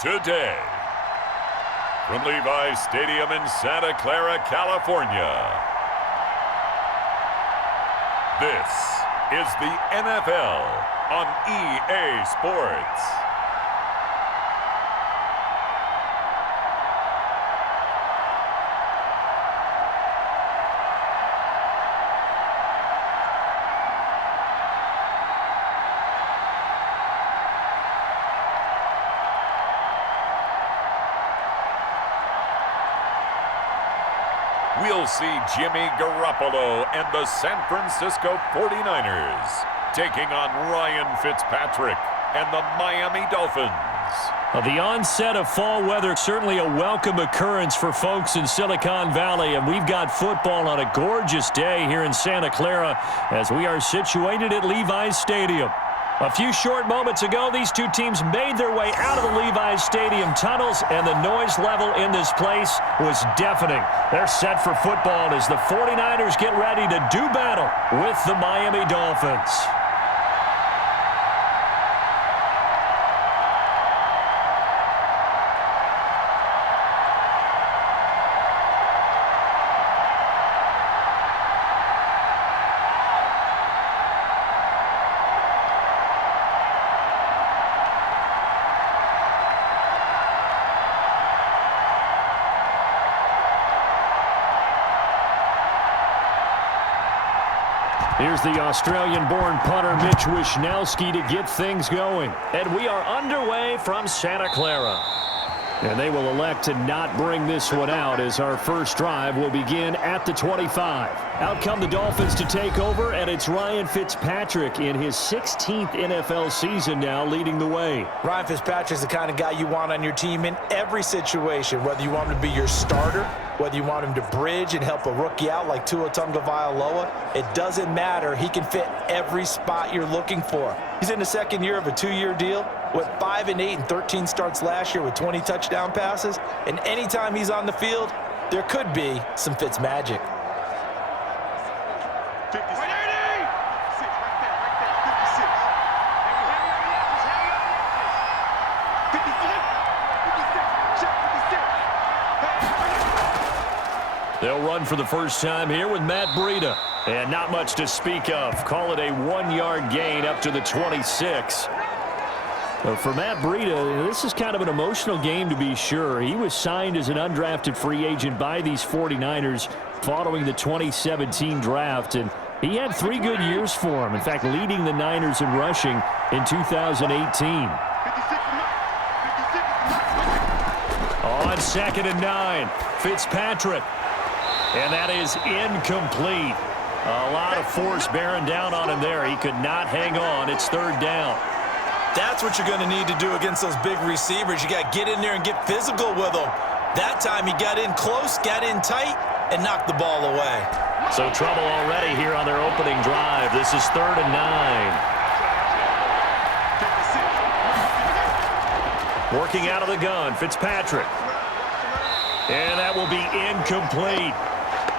today. From Levi's Stadium in Santa Clara, California, this is the NFL on EA Sports. We'll see Jimmy Garoppolo and the San Francisco 49ers taking on Ryan Fitzpatrick and the Miami Dolphins. The onset of fall weather, certainly a welcome occurrence for folks in Silicon Valley, and we've got football on a gorgeous day here in Santa Clara as we are situated at Levi's Stadium. A few short moments ago, these two teams made their way out of the Levi's Stadium tunnels, and the noise level in this place was deafening. They're set for football as the 49ers get ready to do battle with the Miami Dolphins. Here's the Australian-born punter Mitch Wishnowsky to get things going. And we are underway from Santa Clara. And they will elect to not bring this one out as our first drive will begin at the 25. Out come the Dolphins to take over, and it's Ryan Fitzpatrick in his 16th NFL season now leading the way. Ryan Fitzpatrick's the kind of guy you want on your team in every situation, whether you want him to be your starter, whether you want him to bridge and help a rookie out like Tua Tagovailoa. It doesn't matter. He can fit every spot you're looking for. He's in the second year of a 2-year deal. With 5-8 and 13 starts last year with 20 touchdown passes. And anytime he's on the field, there could be some Fitz magic. They'll run for the first time here with Matt Breida. And not much to speak of. Call it a 1-yard gain up to the 26. For Matt Breida, this is kind of an emotional game to be sure. He was signed as an undrafted free agent by these 49ers following the 2017 draft, and he had 3 good years for him. In fact, leading the Niners in rushing in 2018. On 2nd and 9, Fitzpatrick. And that is incomplete. A lot of force bearing down on him there. He could not hang on. It's 3rd down. That's what you're going to need to do against those big receivers. You got to get in there and get physical with them. That time he got in close, got in tight, and knocked the ball away. So trouble already here on their opening drive. This is 3rd and 9. Working out of the gun, Fitzpatrick. And that will be incomplete.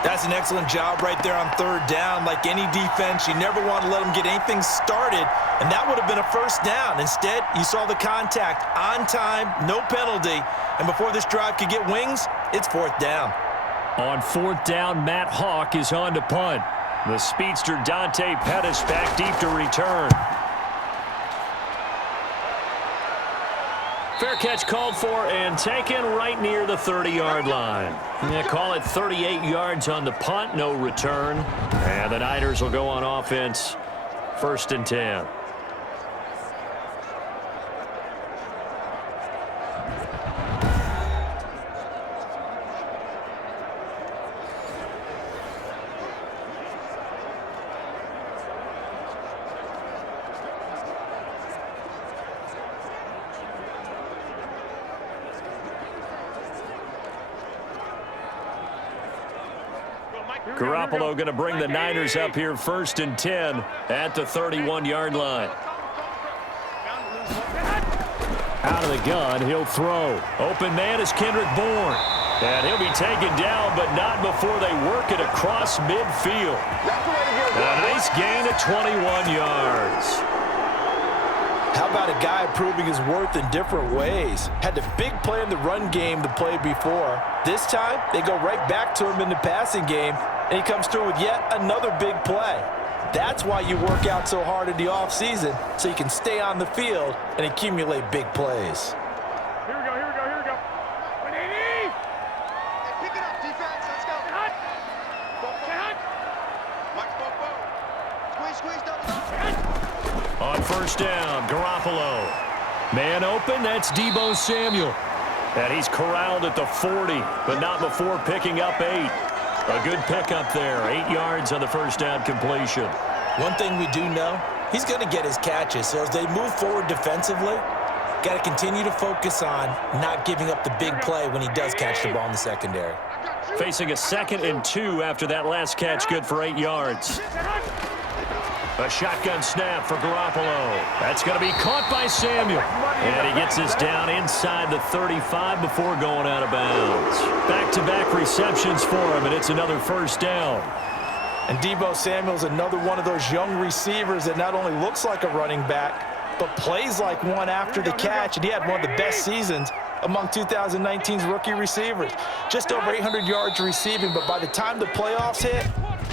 That's an excellent job right there on 3rd down. Like any defense, you never want to let them get anything started, and that would have been a 1st down. Instead, you saw the contact on time, no penalty, and before this drive could get wings, it's 4th down. On 4th down, Matt Hawk is on to punt. The speedster Dante Pettis back deep to return. Fair catch called for and taken right near the 30-yard line. Call it 38 yards on the punt, no return. And the Niners will go on offense, 1st and 10. Garoppolo going to bring the Niners up here 1st and 10 at the 31-yard line. Out of the gun, he'll throw. Open man is Kendrick Bourne. And he'll be taken down, but not before they work it across midfield. A nice gain of 21 yards. How about a guy proving his worth in different ways? Had the big play in the run game to play before. This time, they go right back to him in the passing game, and he comes through with yet another big play. That's why you work out so hard in the offseason, so you can stay on the field and accumulate big plays. Here we go. Hey, pick it up, defense. Let's go. Hot. Squeeze down the On first down, Garoppolo. Man open, that's Deebo Samuel. And he's corralled at the 40, but not before picking up 8. A good pickup there, 8 yards on the first down completion. One thing we do know, he's going to get his catches. So as they move forward defensively, got to continue to focus on not giving up the big play when he does catch the ball in the secondary. Facing a 2nd and 2 after that last catch, good for 8 yards. A shotgun snap for Garoppolo. That's going to be caught by Samuel. And he gets this down inside the 35 before going out of bounds. Back-to-back receptions for him, and it's another first down. And Deebo Samuel's another one of those young receivers that not only looks like a running back, but plays like one after the catch. And he had one of the best seasons among 2019's rookie receivers. Just over 800 yards receiving, but by the time the playoffs hit,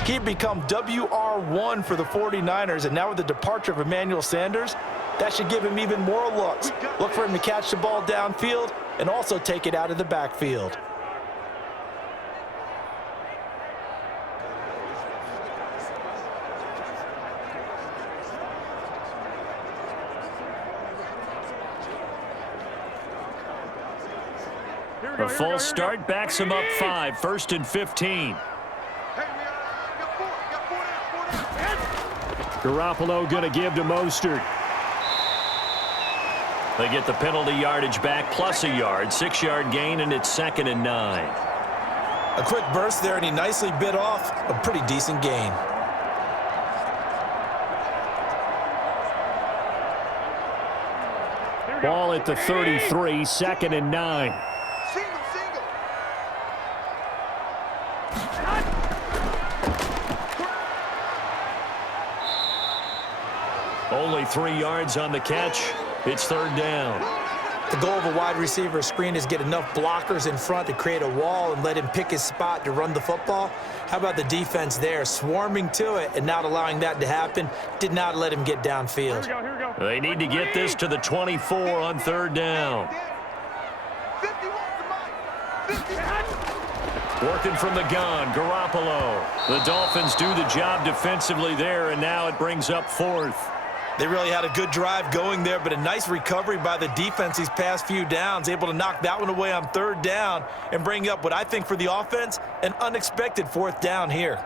he'd become WR1 for the 49ers, and now with the departure of Emmanuel Sanders, that should give him even more looks. Look for him to catch the ball downfield and also take it out of the backfield. A false start backs him up 5, 1st and 15. Garoppolo going to give to Mostert. They get the penalty yardage back plus a yard, 6-yard gain, and it's 2nd and 9. A quick burst there, and he nicely bit off a pretty decent gain. Ball at the 33, 2nd and 9. Single. Only 3 yards on the catch. It's 3rd down. The goal of a wide receiver screen is get enough blockers in front to create a wall and let him pick his spot to run the football. How about the defense there, swarming to it and not allowing that to happen? Did not let him get downfield. Here we go. They need to get this to the 24 on 3rd down. 51. Working from the gun, Garoppolo. The Dolphins do the job defensively there, and now it brings up 4th. They really had a good drive going there, but a nice recovery by the defense these past few downs, able to knock that one away on 3rd down and bring up what I think for the offense, an unexpected 4th down here.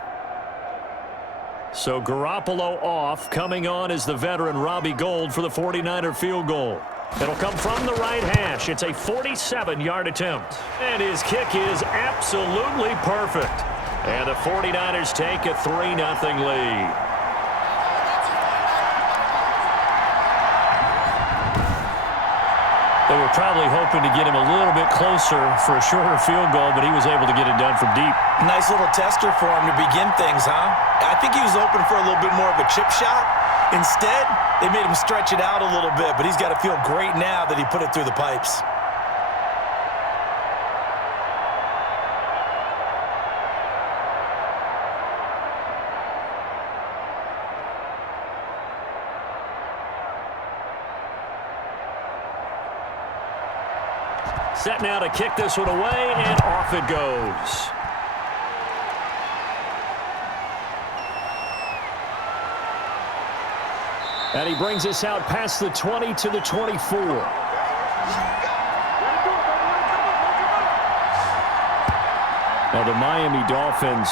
So Garoppolo off. Coming on is the veteran Robbie Gould for the 49er field goal. It'll come from the right hash. It's a 47-yard attempt. And his kick is absolutely perfect. And the 49ers take a 3-0 lead. They were probably hoping to get him a little bit closer for a shorter field goal, but he was able to get it done from deep. Nice little tester for him to begin things, huh? I think he was open for a little bit more of a chip shot. Instead, they made him stretch it out a little bit, but he's got to feel great now that he put it through the pipes. Set now to kick this one away, and off it goes. And he brings us out past the 20 to the 24. Now, the Miami Dolphins,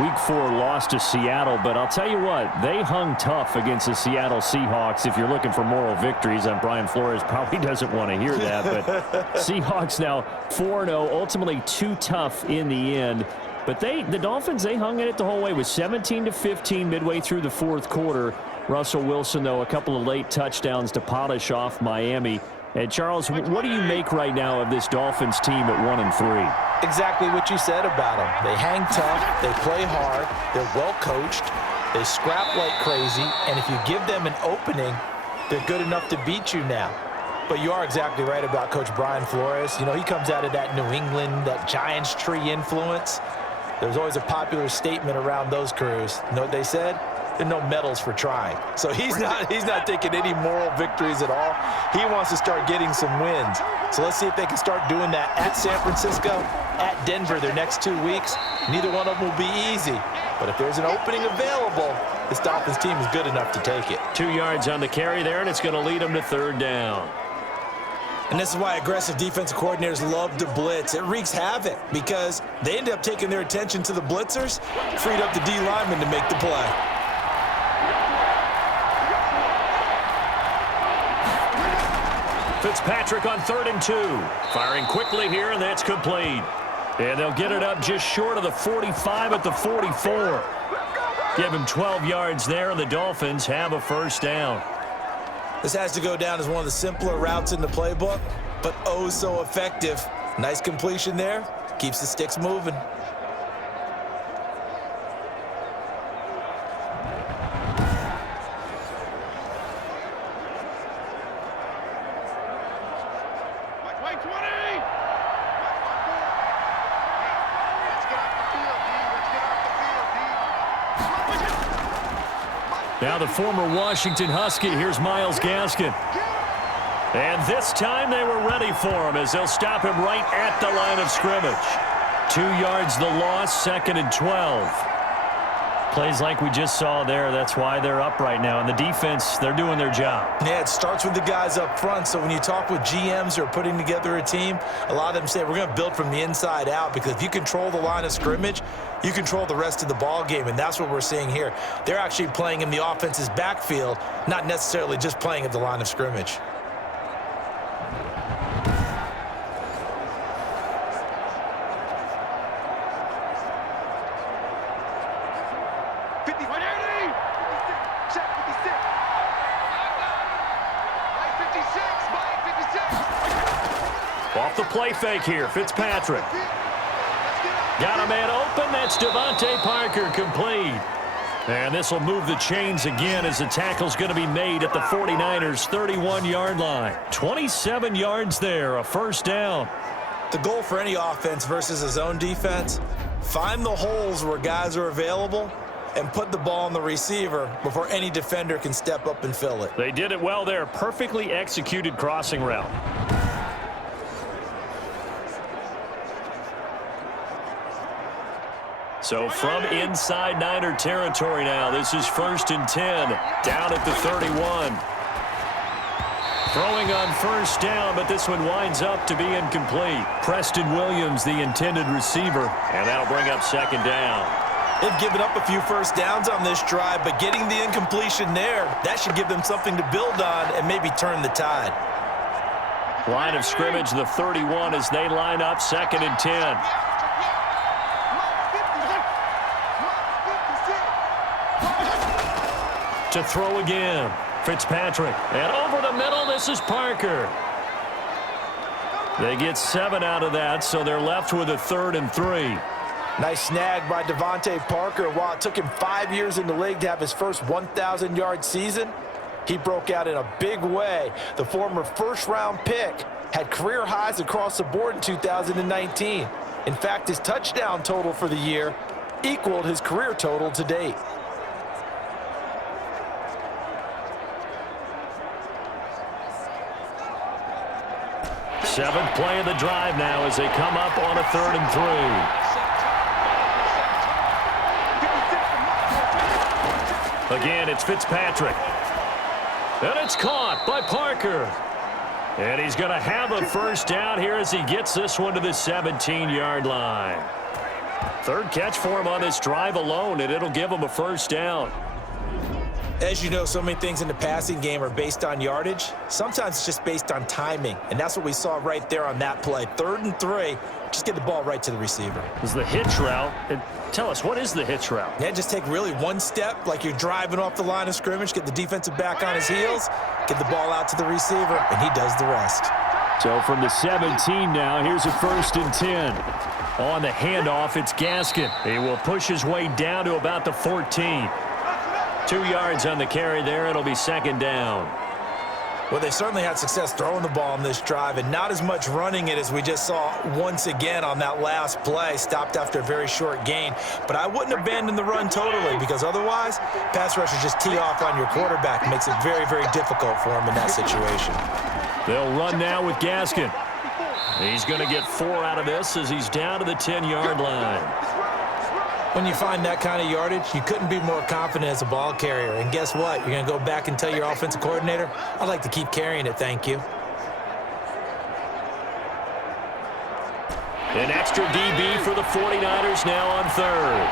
Week 4 lost to Seattle, but I'll tell you what, they hung tough against the Seattle Seahawks. If you're looking for moral victories, and Brian Flores probably doesn't want to hear that, but Seahawks now 4-0, ultimately too tough in the end. But the Dolphins, they hung in it the whole way with 17-15 midway through the 4th quarter. Russell Wilson, though, a couple of late touchdowns to polish off Miami. And Charles, what do you make right now of this Dolphins team at 1-3? Exactly what you said about them. They hang tough, they play hard, they're well coached, they scrap like crazy, and if you give them an opening, They're good enough to beat you now. But you are exactly right about Coach Brian Flores. You know, he comes out of that New England, that Giants tree influence. There's always a popular statement around those crews. You know what they said? There are no medals for trying. So he's not taking any moral victories at all. He wants to start getting some wins. So let's see if they can start doing that at San Francisco, at Denver their next 2 weeks. Neither one of them will be easy. But if there's an opening available, this Dolphins team is good enough to take it. 2 yards on the carry there, and it's going to lead them to third down. And this is why aggressive defensive coordinators love to blitz. It wreaks havoc because they end up taking their attention to the blitzers, freed up the D lineman to make the play. Fitzpatrick on 3rd and 2. Firing quickly here, and that's complete. And they'll get it up just short of the 45 at the 44. Give him 12 yards there, and the Dolphins have a first down. This has to go down as one of the simpler routes in the playbook, but oh so effective. Nice completion there. Keeps the sticks moving. Now the former Washington Husky, here's Myles Gaskin. And this time they were ready for him as they'll stop him right at the line of scrimmage. 2 yards the loss, 2nd and 12. Plays like we just saw there, that's why they're up right now. And the defense, they're doing their job. Yeah, it starts with the guys up front. So when you talk with GMs who are putting together a team, a lot of them say we're going to build from the inside out, because if you control the line of scrimmage, you control the rest of the ball game, and that's what we're seeing here. They're actually playing in the offense's backfield, not necessarily just playing at the line of scrimmage. Off the play fake here, Fitzpatrick. Got a man open, that's Devontae Parker, complete. And this will move the chains again as the tackle's going to be made at the 49ers' 31-yard line. 27 yards there, a first down. The goal for any offense versus a zone defense, find the holes where guys are available and put the ball on the receiver before any defender can step up and fill it. They did it well there, perfectly executed crossing route. So from inside Niner territory now, this is 1st and 10, down at the 31. Throwing on first down, but this one winds up to be incomplete. Preston Williams, the intended receiver, and that'll bring up 2nd down. They've given up a few first downs on this drive, but getting the incompletion there, that should give them something to build on and maybe turn the tide. Line of scrimmage, the 31 as they line up, 2nd and 10. To throw again, Fitzpatrick, and over the middle, this is Parker. They get 7 out of that, so they're left with a 3rd and 3. Nice snag by Devontae Parker. While it took him 5 years in the league to have his first 1,000-yard season, he broke out in a big way. The former first-round pick had career highs across the board in 2019. In fact, his touchdown total for the year equaled his career total to date. Seventh play of the drive now as they come up on a 3rd and 3. Again, it's Fitzpatrick. And it's caught by Parker. And he's going to have a first down here as he gets this one to the 17-yard line. 3rd catch for him on this drive alone, and it'll give him a first down. As you know, so many things in the passing game are based on yardage. Sometimes it's just based on timing, and that's what we saw right there on that play. 3rd and 3, just get the ball right to the receiver. This is the hitch route. And tell us, what is the hitch route? Yeah, just take really one step like you're driving off the line of scrimmage, get the defensive back on his heels, get the ball out to the receiver, and he does the rest. So from the 17 now, here's a 1st and 10. On the handoff, it's Gaskin. He will push his way down to about the 14. 2 yards on the carry there. It'll be 2nd down. Well, they certainly had success throwing the ball on this drive and not as much running it as we just saw once again on that last play. Stopped after a very short gain. But I wouldn't abandon the run totally because otherwise, pass rushers just tee off on your quarterback. It makes it very, very difficult for him in that situation. They'll run now with Gaskin. He's going to get 4 out of this as he's down to the 10-yard line. When you find that kind of yardage, you couldn't be more confident as a ball carrier. And guess what? You're going to go back and tell your offensive coordinator, I'd like to keep carrying it, thank you. An extra DB for the 49ers now on 3rd.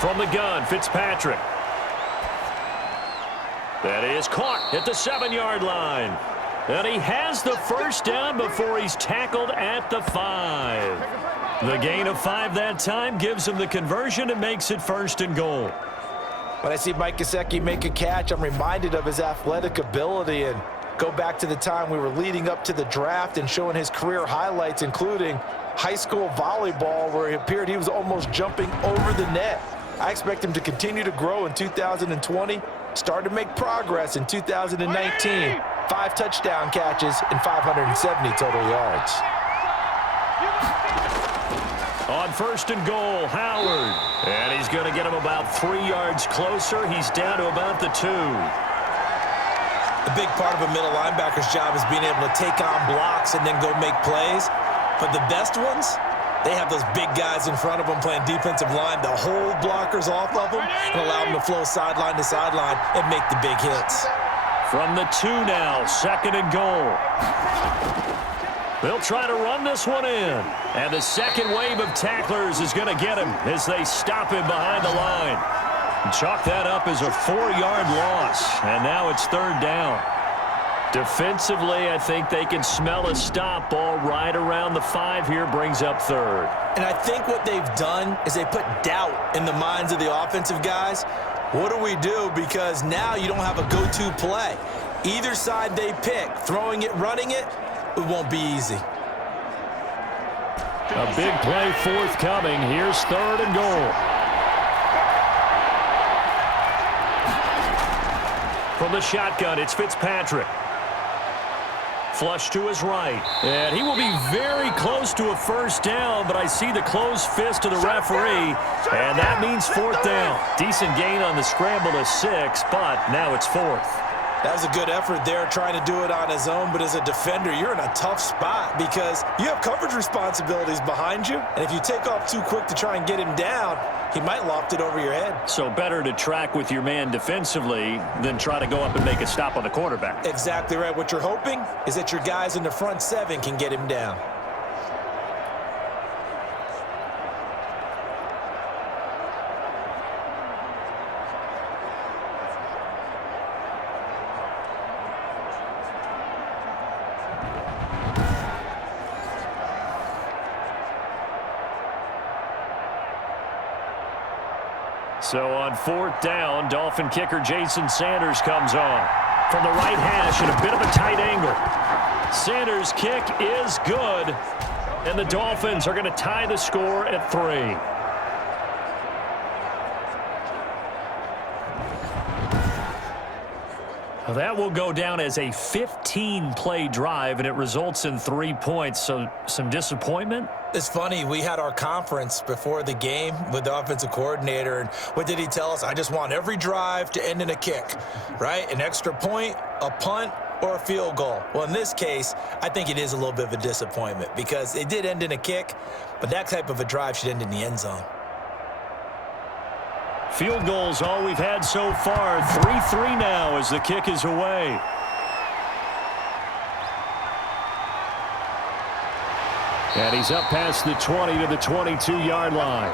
From the gun, Fitzpatrick. That is caught at the 7-yard line. And he has the first down before he's tackled at the 5. The gain of 5 that time gives him the conversion and makes it 1st and goal. When I see Mike Gesicki make a catch, I'm reminded of his athletic ability and go back to the time we were leading up to the draft and showing his career highlights, including high school volleyball, where it appeared he was almost jumping over the net. I expect him to continue to grow in 2020, start to make progress in 2019. 5 touchdown catches and 570 total yards. On 1st and goal, Howard. And he's going to get him about 3 yards closer. He's down to about the 2. A big part of a middle linebacker's job is being able to take on blocks and then go make plays. But the best ones, they have those big guys in front of them playing defensive line to hold blockers off of them and allow them to flow sideline to sideline and make the big hits. From the 2 now, 2nd and goal. They'll try to run this one in. And the second wave of tacklers is going to get him as they stop him behind the line. Chalk that up as a 4-yard loss. And now it's 3rd down. Defensively, I think they can smell a stop ball right around the 5 here, brings up 3rd. And I think what they've done is they put doubt in the minds of the offensive guys. What do we do? Because now you don't have a go-to play. Either side they pick, throwing it, running it, it won't be easy. A big play forthcoming. Here's 3rd and goal. From the shotgun, it's Fitzpatrick. Flush to his right. And he will be very close to a first down, but I see the closed fist of the referee, and that means 4th down. Decent gain on the scramble to 6, but now it's 4th. That was a good effort there, trying to do it on his own, but as a defender, you're in a tough spot because you have coverage responsibilities behind you, and if you take off too quick to try and get him down, he might loft it over your head. So better to track with your man defensively than try to go up and make a stop on the quarterback. Exactly right. What you're hoping is that your guys in the front 7 can get him down. So on 4th down, Dolphin kicker Jason Sanders comes on. From the right hash at a bit of a tight angle. Sanders' kick is good. And the Dolphins are going to tie the score at 3. Well, that will go down as a 15-play drive, and it results in 3 points. So some disappointment? It's funny, we had our conference before the game with the offensive coordinator, and what did he tell us? I just want every drive to end in a kick, right? An extra point, a punt, or a field goal. Well, in this case, I think it is a little bit of a disappointment because it did end in a kick, but that type of a drive should end in the end zone. Field goals all we've had so far. 3-3 now as the kick is away. And he's up past the 20 to the 22-yard line.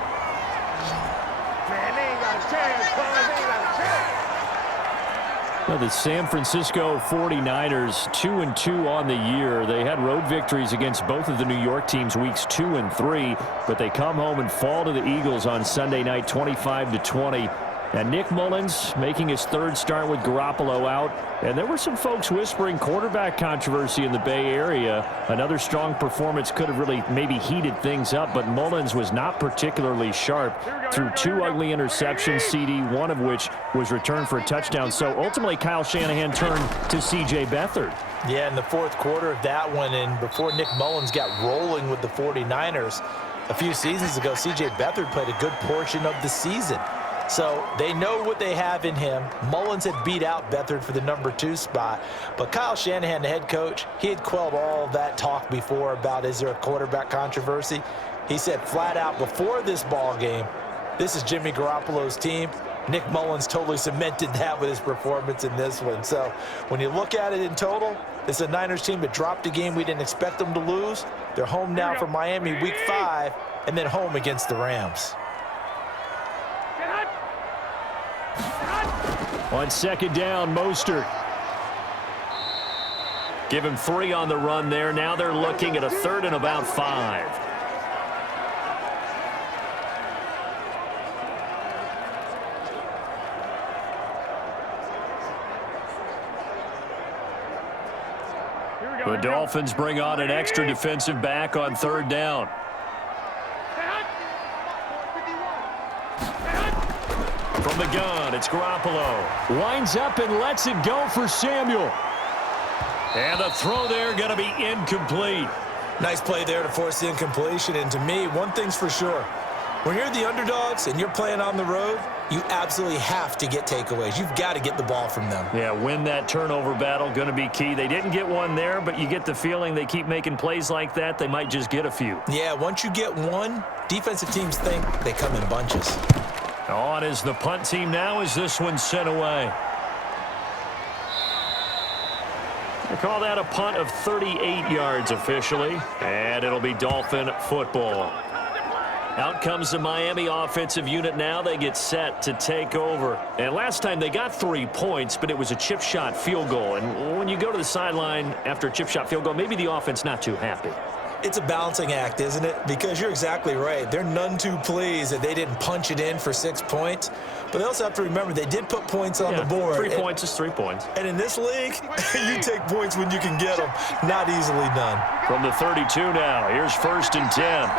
Man, they ain't got a chance, fellas. They ain't got a chance. Now the San Francisco 49ers 2-2 on the year. They had road victories against both of the New York teams weeks 2 and 3, but they come home and fall to the Eagles on Sunday night 25-20. And Nick Mullins making his third start with Garoppolo out. And there were some folks whispering quarterback controversy in the Bay Area. Another strong performance could have really maybe heated things up, but Mullins was not particularly sharp. Threw two ugly interceptions, CD, one of which was returned for a touchdown. So ultimately, Kyle Shanahan turned to C.J. Beathard. Yeah, in the fourth quarter of that one, and before Nick Mullins got rolling with the 49ers a few seasons ago, C.J. Beathard played a good portion of the season. So they know what they have in him. Mullins had beat out Beathard for the number 2 spot. But Kyle Shanahan, the head coach, he had quelled all that talk before about is there a quarterback controversy. He said flat out before this ball game, this is Jimmy Garoppolo's team. Nick Mullins totally cemented that with his performance in this one. So when you look at it in total, it's a Niners team that dropped a game we didn't expect them to lose. They're home now for Miami week 5 and then home against the Rams. On second down, Mostert. Give him 3 on the run there. Now they're looking at a third and about 5. The Dolphins bring on an extra defensive back on third down. From the gun, it's Garoppolo. Winds up and lets it go for Samuel. And the throw there going to be incomplete. Nice play there to force the incompletion. And to me, one thing's for sure. When you're the underdogs and you're playing on the road, you absolutely have to get takeaways. You've got to get the ball from them. Yeah, win that turnover battle, going to be key. They didn't get one there, but you get the feeling they keep making plays like that, they might just get a few. Yeah, once you get one, defensive teams think they come in bunches. On is the punt team now as this one's sent away. They call that a punt of 38 yards officially, and it'll be Dolphin football. Out comes the Miami offensive unit now. They get set to take over. And last time they got 3 points, but it was a chip shot field goal. And when you go to the sideline after a chip shot field goal, maybe the offense not too happy. It's a balancing act, isn't it? Because you're exactly right. They're none too pleased that they didn't punch it in for 6 points. But they also have to remember they did put points on the board. 3 points is 3 points. And in this league, you take points when you can get them. Not easily done. From the 32 now, here's 1st and 10.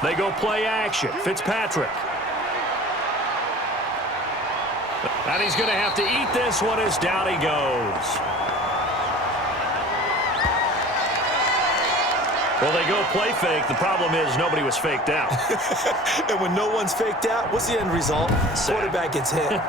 They go play action. Fitzpatrick. And he's going to have to eat this one as down he goes. Well, they go play fake. The problem is nobody was faked out. And when no one's faked out, what's the end result? Quarterback gets hit.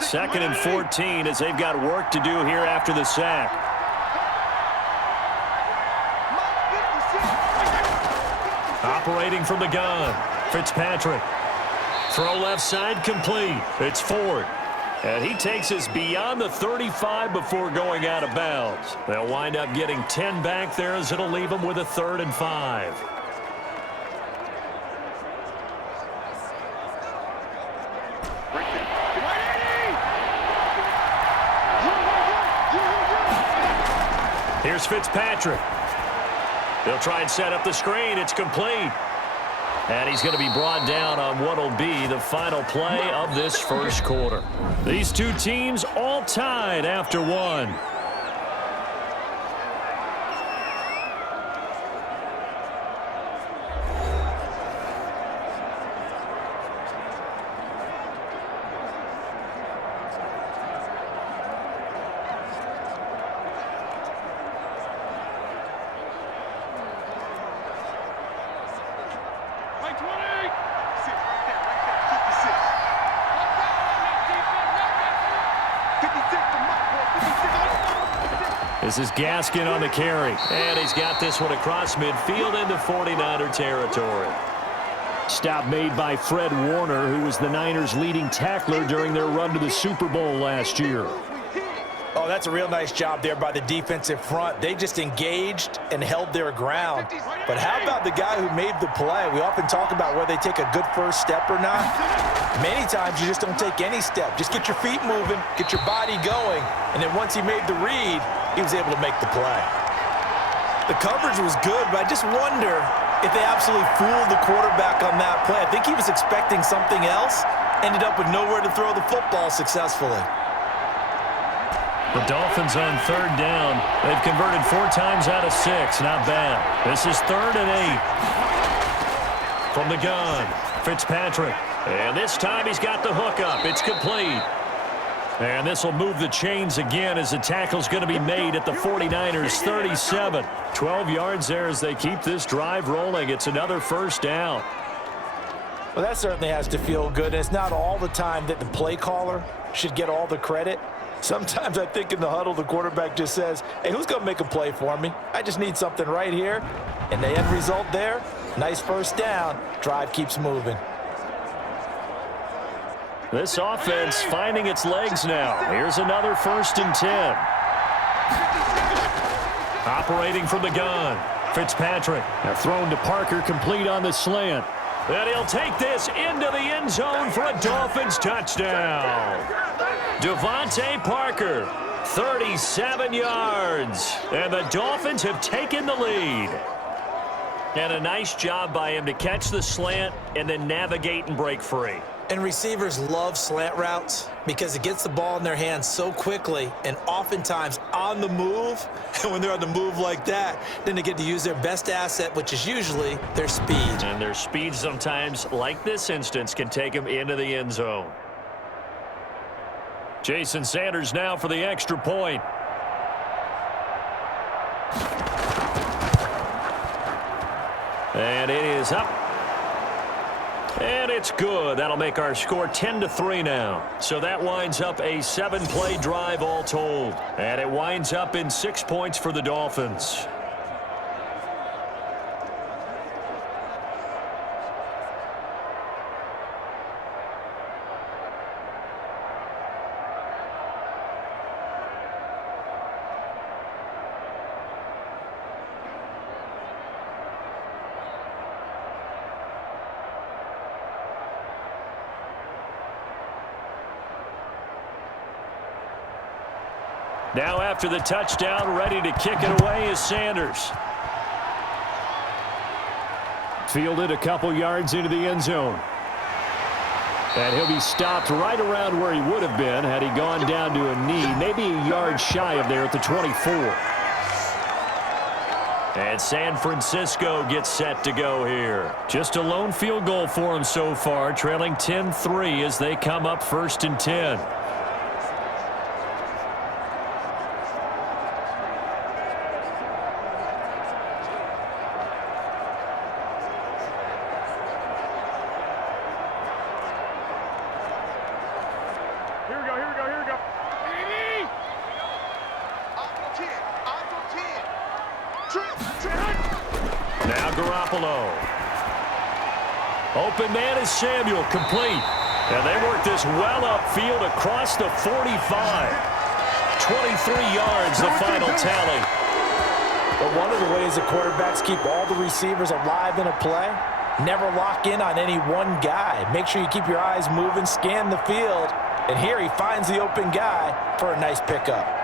Second and 14 as they've got work to do here after the sack. Operating from the gun, Fitzpatrick. Throw left side complete. It's Ford. And he takes us beyond the 35 before going out of bounds. They'll wind up getting 10 back there as it'll leave them with a 3rd and 5. Here's Fitzpatrick. They'll try and set up the screen. It's complete. And he's going to be brought down on what will be the final play of this first quarter. These two teams all tied after one. This is Gaskin on the carry. And he's got this one across midfield into 49er territory. Stop made by Fred Warner, who was the Niners' leading tackler during their run to the Super Bowl last year. Oh, Oh, that's a real nice job there by the defensive front. They just engaged and held their ground. But how about the guy who made the play? We often talk about whether they take a good first step or not. Many times you just don't take any step. Just get your feet moving, get your body going, and then once he made the read, he was able to make the play. The coverage was good, but I just wonder if they absolutely fooled the quarterback on that play. I think he was expecting something else, ended up with nowhere to throw the football successfully. The Dolphins on third down. They've converted 4 times out of 6. Not bad. This is 3rd and 8. From the gun, Fitzpatrick. And this time he's got the hook up. It's complete. And this will move the chains again as the tackle's going to be made at the 49ers 37. 12 yards there as they keep this drive rolling. It's another first down. Well, that certainly has to feel good. And it's not all the time that the play caller should get all the credit. Sometimes I think in the huddle, the quarterback just says, hey, who's going to make a play for me? I just need something right here. And the end result there, nice first down. Drive keeps moving. This offense finding its legs now. Here's another 1st and 10. Operating from the gun, Fitzpatrick. Now thrown to Parker, complete on the slant. And he'll take this into the end zone for a Dolphins touchdown. Devontae Parker, 37 yards. And the Dolphins have taken the lead. And a nice job by him to catch the slant and then navigate and break free. And receivers love slant routes because it gets the ball in their hands so quickly and oftentimes on the move. And when they're on the move like that, then they get to use their best asset, which is usually their speed. And their speed sometimes, like this instance, can take them into the end zone. Jason Sanders now for the extra point. And it is up. And it's good. That'll make our score 10-3 now. So that winds up a 7-play drive all told. And it winds up in 6 points for the Dolphins. Now after the touchdown, ready to kick it away is Sanders. Fielded a couple yards into the end zone. And he'll be stopped right around where he would have been had he gone down to a knee, maybe a yard shy of there at the 24. And San Francisco gets set to go here. Just a lone field goal for him so far, trailing 10-3 as they come up 1st and 10. Open man is Samuel, complete. And they work this well upfield across the 45. 23 yards, the final tally. But one of the ways the quarterbacks keep all the receivers alive in a play, never lock in on any one guy. Make sure you keep your eyes moving, scan the field. And here he finds the open guy for a nice pickup.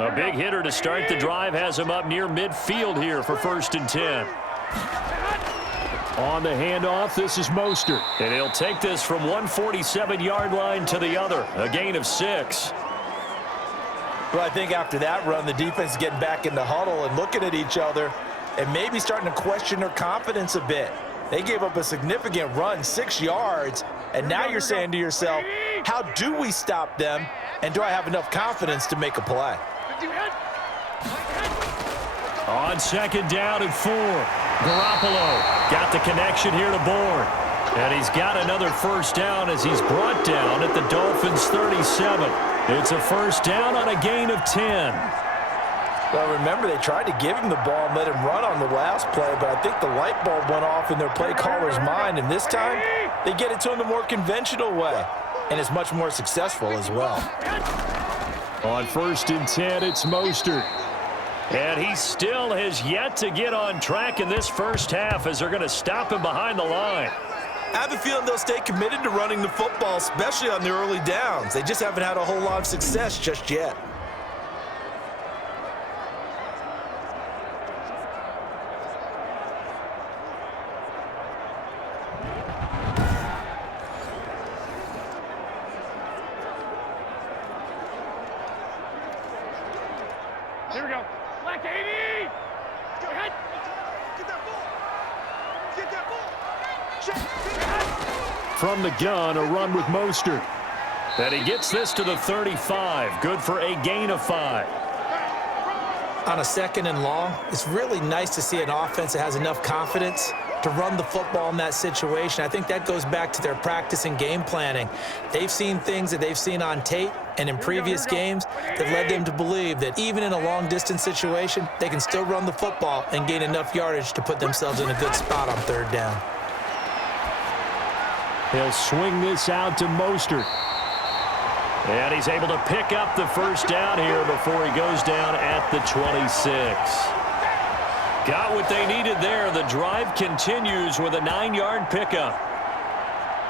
A big hitter to start the drive has him up near midfield here for 1st and 10. On the handoff, this is Mostert. And he'll take this from 147-yard line to the other. A gain of 6. Well, I think after that run, the defense is getting back in the huddle and looking at each other and maybe starting to question their confidence a bit. They gave up a significant run, 6 yards, and now you're saying to yourself, how do we stop them, and do I have enough confidence to make a play? On 2nd down and 4. Garoppolo got the connection here to Bourne. And he's got another first down as he's brought down at the Dolphins' 37. It's a first down on a gain of 10. Well, remember, they tried to give him the ball and let him run on the last play, but I think the light bulb went off in their play caller's mind, and this time they get it to him the more conventional way, and it's much more successful as well. On 1st and 10, it's Mostert. And he still has yet to get on track in this first half as they're going to stop him behind the line. I have a feeling they'll stay committed to running the football, especially on the early downs. They just haven't had a whole lot of success just yet. Here we go. Black 80. Go ahead. Get that ball. Get that ball. From the gun, a run with Mostert. And he gets this to the 35. Good for a gain of 5. On a 2nd and long, it's really nice to see an offense that has enough confidence to run the football in that situation. I think that goes back to their practice and game planning. They've seen things that they've seen on tape and in previous games that led them to believe that even in a long-distance situation, they can still run the football and gain enough yardage to put themselves in a good spot on 3rd down. He'll swing this out to Mostert. And he's able to pick up the first down here before he goes down at the 26. Got what they needed there. The drive continues with a 9-yard pickup.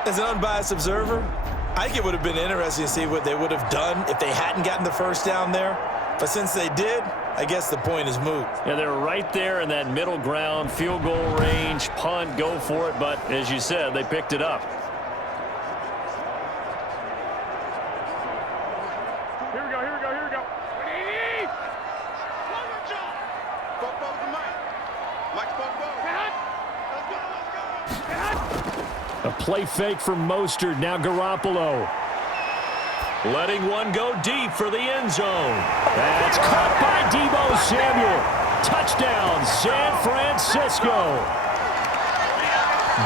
As an unbiased observer, I think it would have been interesting to see what they would have done if they hadn't gotten the first down there. But since they did, I guess the point is moot. Yeah, they're right there in that middle ground, field goal range, punt, go for it. But as you said, they picked it up. Here we go. Here we go. Here we go. 180. One more job. Both balls to Mike. Mike's both balls. Let's go. Let's go. A play fake from Mostert. Now Garoppolo. Letting one go deep for the end zone. That's caught by Deebo Samuel. Touchdown, San Francisco.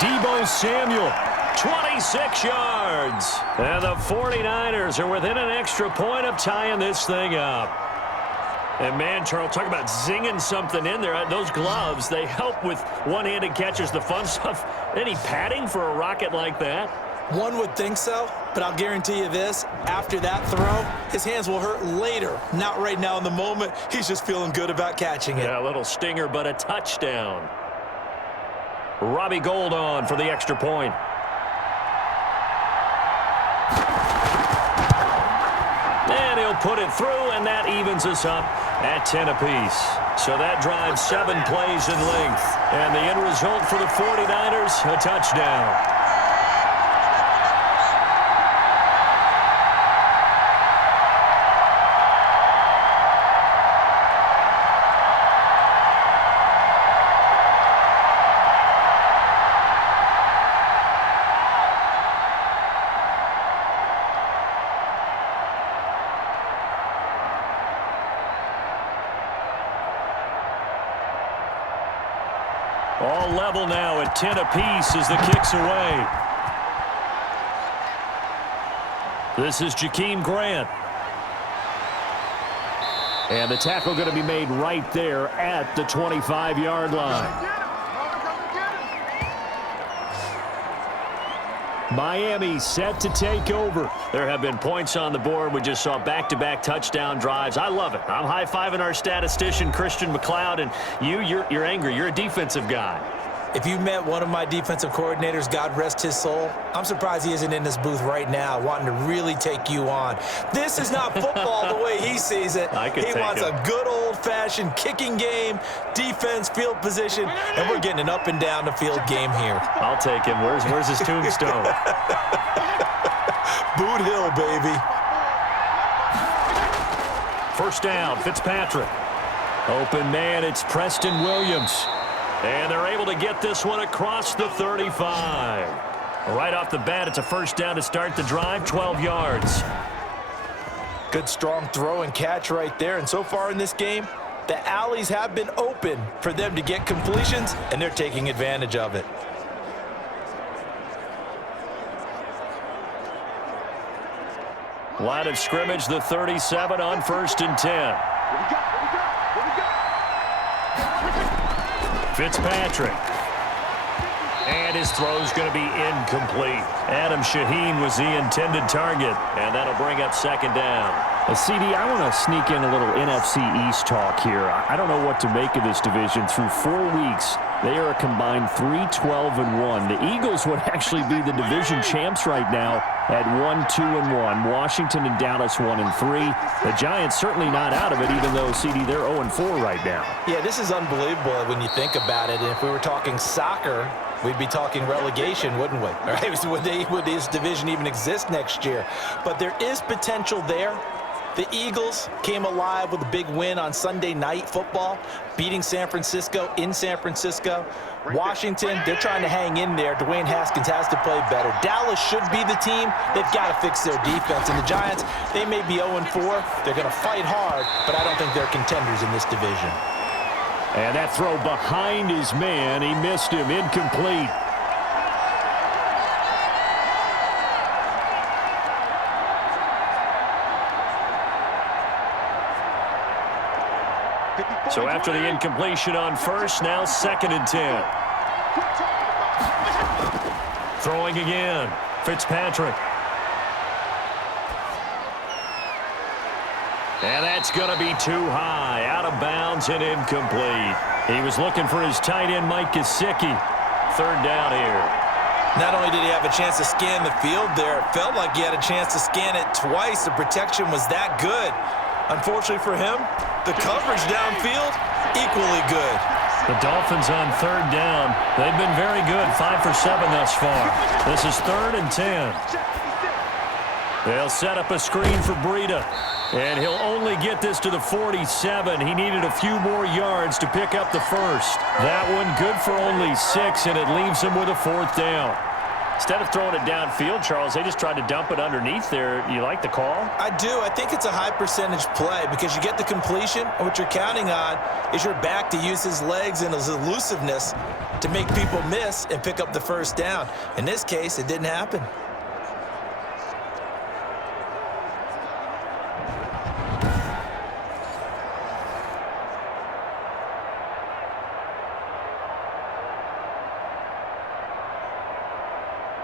Deebo Samuel, 26 yards. And the 49ers are within an extra point of tying this thing up. And, man, Charles, talk about zinging something in there. Those gloves, they help with one-handed catches, the fun stuff. Any padding for a rocket like that? One would think so, but I'll guarantee you this. After that throw, his hands will hurt later. Not right now in the moment. He's just feeling good about catching it. Yeah, a little stinger, but a touchdown. Robbie Gould on for the extra point. And he'll put it through, and that evens us up at 10 apiece. So that drives 7 plays in length. And the end result for the 49ers, a touchdown. All level now at 10 apiece as the kick's away. This is Jakeem Grant. And the tackle going to be made right there at the 25-yard line. Miami set to take over. There have been points on the board. We just saw back-to-back touchdown drives. I love it. I'm high-fiving our statistician, Christian McLeod, and you're angry. You're a defensive guy. If you met one of my defensive coordinators, God rest his soul, I'm surprised he isn't in this booth right now wanting to really take you on. This is not football the way he sees it. He wants a good old-fashioned kicking game, defense, field position, and we're getting an up and down the field game here. I'll take him. Where's his tombstone? Boot Hill, baby. First down, Fitzpatrick. Open man, it's Preston Williams. And they're able to get this one across the 35. Right off the bat, it's a first down to start the drive, 12 yards. Good strong throw and catch right there. And so far in this game, the alleys have been open for them to get completions, and they're taking advantage of it. Line of scrimmage, the 37 on 1st and 10. Fitzpatrick. And his throw's going to be incomplete. Adam Shaheen was the intended target, and that'll bring up 2nd down. CD, I want to sneak in a little NFC East talk here. I don't know what to make of this division. Through 4 weeks, they are a combined 3-12-1. The Eagles would actually be the division champs right now at 1-2-1. Washington and Dallas 1-3. The Giants certainly not out of it, even though, CD, they're 0-4 right now. Yeah, this is unbelievable when you think about it. And if we were talking soccer, we'd be talking relegation, wouldn't we? All right? Would this division even exist next year? But there is potential there. The Eagles came alive with a big win on Sunday Night Football, beating San Francisco in San Francisco. Washington, they're trying to hang in there. Dwayne Haskins has to play better. Dallas should be the team. They've got to fix their defense. And the Giants, they may be 0-4. They're going to fight hard, but I don't think they're contenders in this division. And that throw behind his man, he missed him, incomplete. So after the incompletion on 1st, now 2nd and 10. Throwing again, Fitzpatrick. And that's going to be too high, out of bounds and incomplete. He was looking for his tight end, Mike Gesicki. 3rd down here. Not only did he have a chance to scan the field there, it felt like he had a chance to scan it twice. The protection was that good. Unfortunately for him, the coverage downfield, equally good. The Dolphins on 3rd down. They've been very good, 5 for 7 thus far. This is 3rd and 10. They'll set up a screen for Breida. And he'll only get this to the 47. He needed a few more yards to pick up the 1st. That one good for only 6, and it leaves him with a 4th down. Instead of throwing it downfield, Charles, they just tried to dump it underneath there. You like the call? I do. I think it's a high percentage play because you get the completion, and what you're counting on is your back to use his legs and his elusiveness to make people miss and pick up the 1st down. In this case, it didn't happen.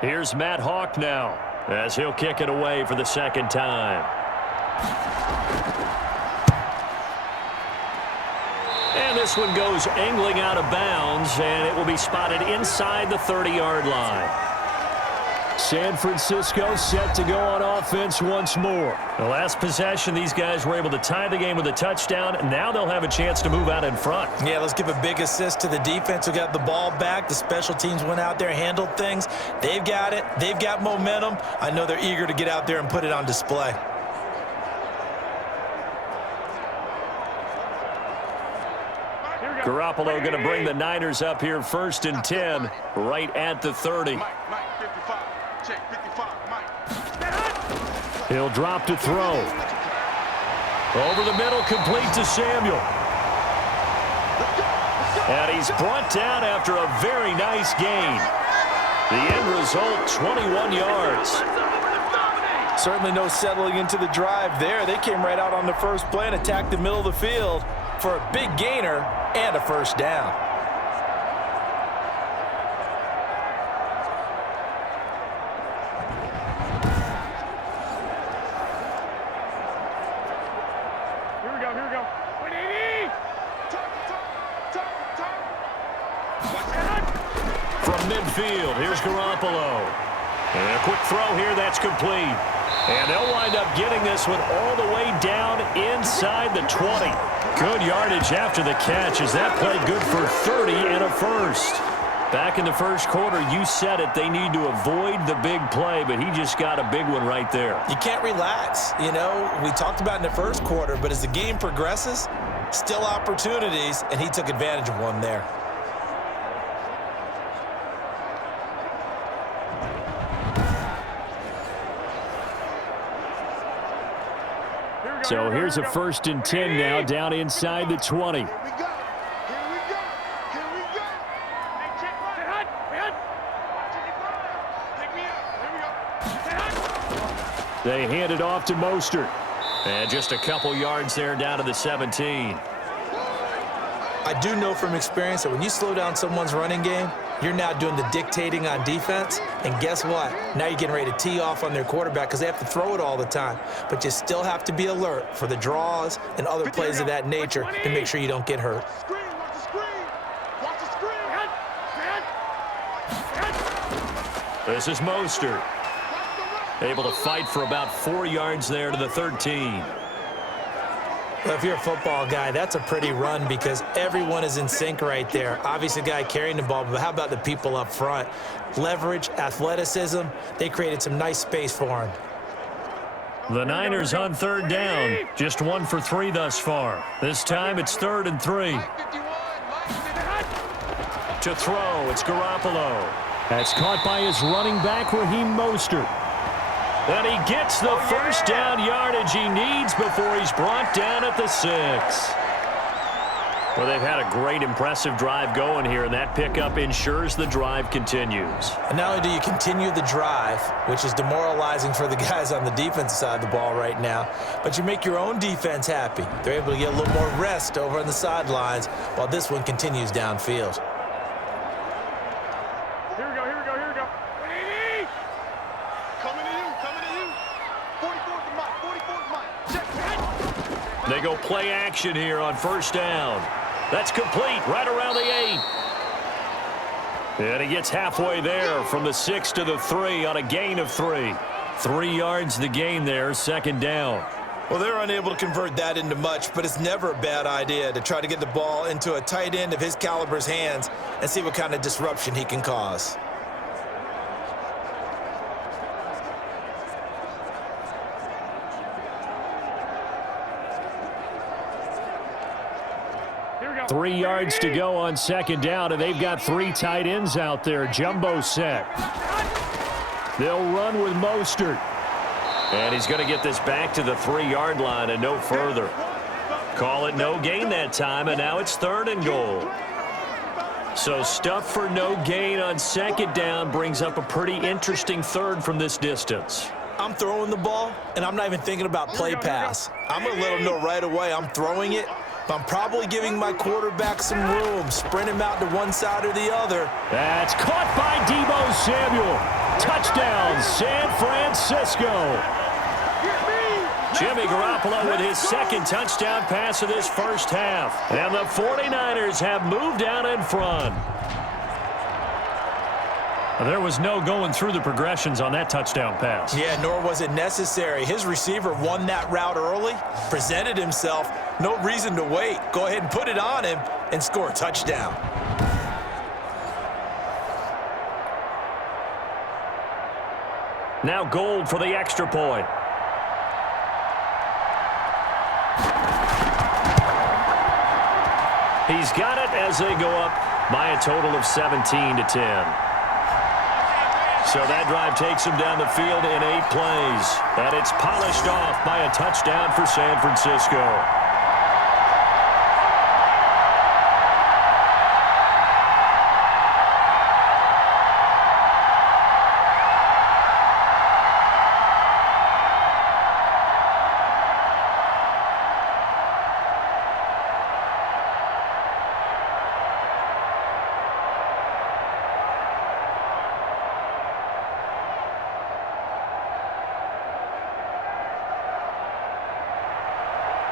Here's Matt Hawk now as he'll kick it away for the 2nd time. And this one goes angling out of bounds, and it will be spotted inside the 30-yard line. San Francisco set to go on offense once more. The last possession, these guys were able to tie the game with a touchdown. Now they'll have a chance to move out in front. Yeah, let's give a big assist to the defense who got the ball back. The special teams went out there, handled things. They've got it. They've got momentum. I know they're eager to get out there and put it on display. Garoppolo going to bring the Niners up here 1st and 10 right at the 30. He'll drop to throw. Over the middle, complete to Samuel. And he's brought down after a very nice gain. The end result, 21 yards. Certainly no settling into the drive there. They came right out on the first play and attacked the middle of the field for a big gainer and a 1st down. From midfield, here's Garoppolo. And a quick throw here, that's complete. And they'll wind up getting this one all the way down inside the 20. Good yardage after the catch as that play good for 30 and a 1st. Back in the 1st quarter, you said it, they need to avoid the big play, but he just got a big one right there. You can't relax. You know, we talked about in the 1st quarter, but as the game progresses, still opportunities, and he took advantage of one there. So here's a 1st and 10 now down inside the 20. They hand it off to Mostert. And just a couple yards there down to the 17. I do know from experience that when you slow down someone's running game, you're now doing the dictating on defense. And guess what? Now you're getting ready to tee off on their quarterback because they have to throw it all the time. But you still have to be alert for the draws and other plays of that nature to make sure you don't get hurt. This is Mostert. Able to fight for about 4 yards there to the 13. Well, if you're a football guy, that's a pretty run because everyone is in sync right there. Obviously, the guy carrying the ball, but how about the people up front? Leverage, athleticism, they created some nice space for him. The Niners on third down. Just 1 for 3 thus far. This time it's 3rd and 3. To throw, it's Garoppolo. That's caught by his running back, Raheem Mostert. And he gets the first down yardage he needs before he's brought down at the 6. Well, they've had a great, impressive drive going here, and that pickup ensures the drive continues. And not only do you continue the drive, which is demoralizing for the guys on the defensive side of the ball right now, but you make your own defense happy. They're able to get a little more rest over on the sidelines while this one continues downfield. Here we go. Coming to you. 44's the mark. 44's mine. Check. They go play action here on first down. That's complete right around the 8. And he gets halfway there from the 6 to the 3 on a gain of 3. 3 yards the gain there, 2nd down. Well, they're unable to convert that into much, but it's never a bad idea to try to get the ball into a tight end of his caliber's hands and see what kind of disruption he can cause. Here we go. 3 yards to go on 2nd down, and they've got 3 tight ends out there. Jumbo set. They'll run with Mostert. And he's going to get this back to the 3-yard line and no further. Call it no gain that time, and now it's 3rd and goal. So stuff for no gain on 2nd down brings up a pretty interesting 3rd from this distance. I'm throwing the ball, and I'm not even thinking about play pass. I'm going to let him know right away I'm throwing it, but I'm probably giving my quarterback some room, sprint him out to one side or the other. That's caught by Deebo Samuel. Touchdown, San Francisco. Jimmy Garoppolo with his 2nd touchdown pass of this first half. And the 49ers have moved out in front. There was no going through the progressions on that touchdown pass. Yeah, nor was it necessary. His receiver won that route early, presented himself, no reason to wait. Go ahead and put it on him and score a touchdown. Now Gold for the extra point. He's got it as they go up by a total of 17 to 10. So that drive takes him down the field in 8 plays. And it's polished off by a touchdown for San Francisco.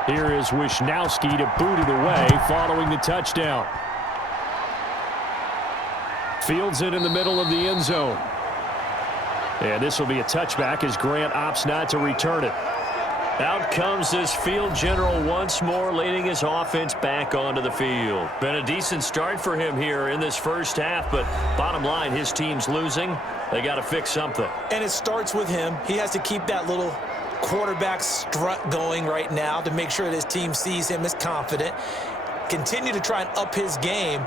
Here is Wisnowski to boot it away following the touchdown. Fields it in the middle of the end zone. And this will be a touchback as Grant opts not to return it. Out comes this field general once more, leading his offense back onto the field. Been a decent start for him here in this first half, but bottom line, his team's losing. They got to fix something. And it starts with him. He has to keep that little quarterback strut going right now to make sure that his team sees him as confident. Continue to try and up his game,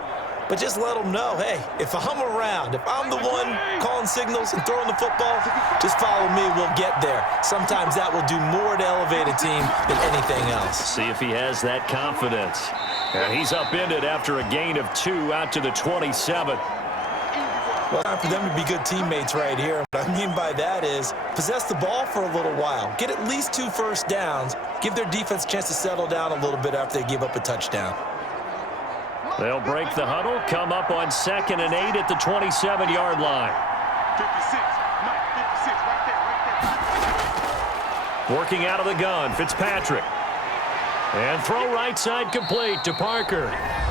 but just let him know, hey, if I'm around, if I'm the one calling signals and throwing the football, just follow me, we'll get there. Sometimes that will do more to elevate a team than anything else. See if he has that confidence. And he's upended after a gain of 2 out to the 27. Well, time for them to be good teammates right here. What I mean by that is possess the ball for a little while. Get at least 2 first downs. Give their defense a chance to settle down a little bit after they give up a touchdown. They'll break the huddle, come up on 2nd and 8 at the 27-yard line. 56, Mike, 56, right there. Working out of the gun, Fitzpatrick. And throw right side complete to Parker.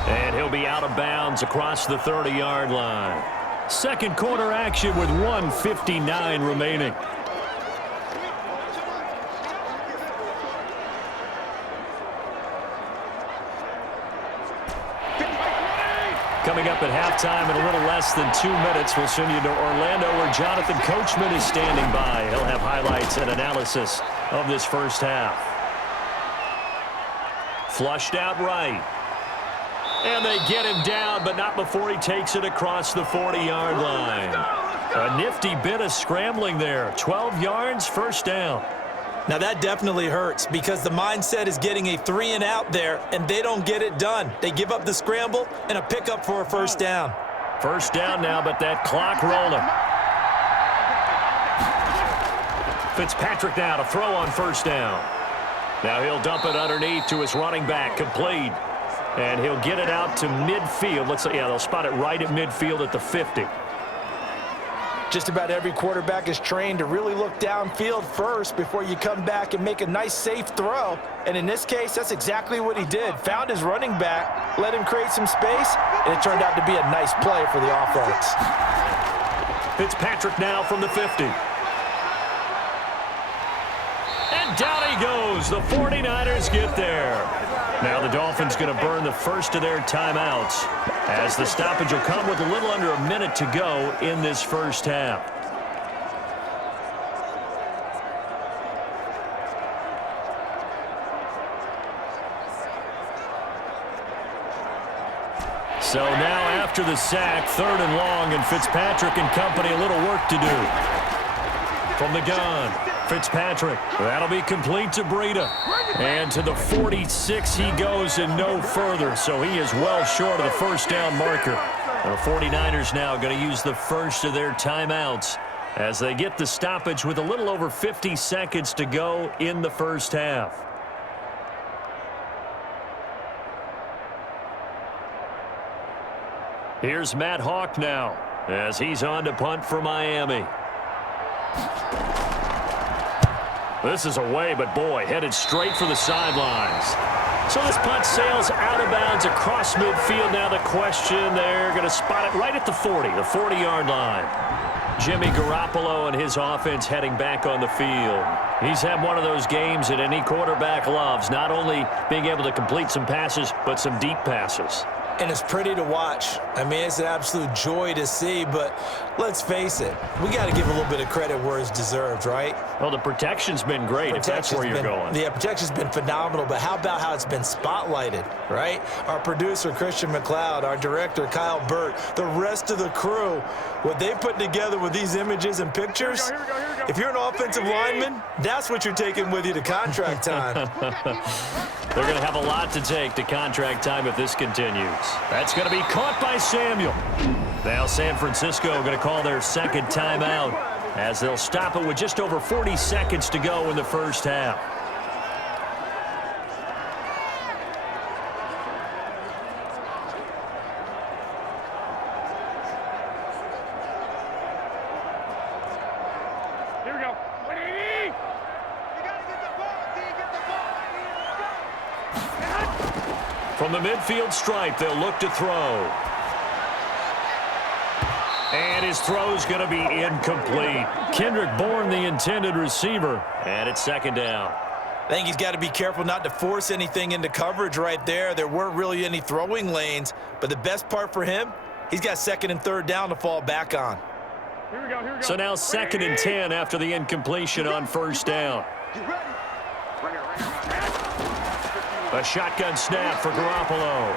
And he'll be out of bounds across the 30-yard line. Second quarter action with 1:59 remaining. Coming up at halftime in a little less than 2 minutes, we'll send you to Orlando where Jonathan Coachman is standing by. He'll have highlights and analysis of this first half. Flushed out right. And they get him down, but not before he takes it across the 40-yard line. A nifty bit of scrambling there. 12 yards, first down. Now that definitely hurts because the mindset is getting a 3 and out there, and they don't get it done. They give up the scramble and a pickup for a first down. First down now, but that clock rolling. Fitzpatrick now to throw on first down. Now he'll dump it underneath to his running back, complete. And he'll get it out to midfield. They'll spot it right at midfield at the 50. Just about every quarterback is trained to really look downfield first before you come back and make a nice, safe throw. And in this case, that's exactly what he did. Found his running back, let him create some space, and it turned out to be a nice play for the offense. Fitzpatrick now from the 50. And down he goes. The 49ers get there. Now the Dolphins going to burn the first of their timeouts as the stoppage will come with a little under a minute to go in this first half. So now after the sack, 3rd and long, and Fitzpatrick and company a little work to do. From the gun, Fitzpatrick. That'll be complete to Breida. And to the 46 he goes and no further. So he is well short of the first down marker. The 49ers now going to use the first of their timeouts as they get the stoppage with a little over 50 seconds to go in the first half. Here's Matt Hawk now as he's on to punt for Miami. This is away, but boy, headed straight for the sidelines. So this punt sails out of bounds across midfield. Now the question, they're going to spot it right at the 40, the 40-yard line. Jimmy Garoppolo and his offense heading back on the field. He's had one of those games that any quarterback loves, not only being able to complete some passes, but some deep passes. And it's pretty to watch. I mean, it's an absolute joy to see, but let's face it, we got to give a little bit of credit where it's deserved, right? Well, the protection's been great, if that's where you're going. Yeah, protection's been phenomenal, but how about how it's been spotlighted, right? Our producer, Christian McLeod, our director, Kyle Burt, the rest of the crew, what they put together with these images and pictures, if you're an offensive lineman, that's what you're taking with you to contract time. They're going to have a lot to take to contract time if this continues. That's going to be caught by Samuel. Now San Francisco going to call their second timeout as they'll stop it with just over 40 seconds to go in the first half. Here we go. 180. You got to get the ball, D. Get the ball. From the midfield stripe, they'll look to throw. And his throw's going to be incomplete. Kendrick Bourne, the intended receiver, and it's second down. I think he's got to be careful not to force anything into coverage right there. There weren't really any throwing lanes, but the best part for him, he's got 2nd and 3rd down to fall back on. Here we go, here we go. So now 2nd and 10 after the incompletion on first down. Get ready. A shotgun snap for Garoppolo.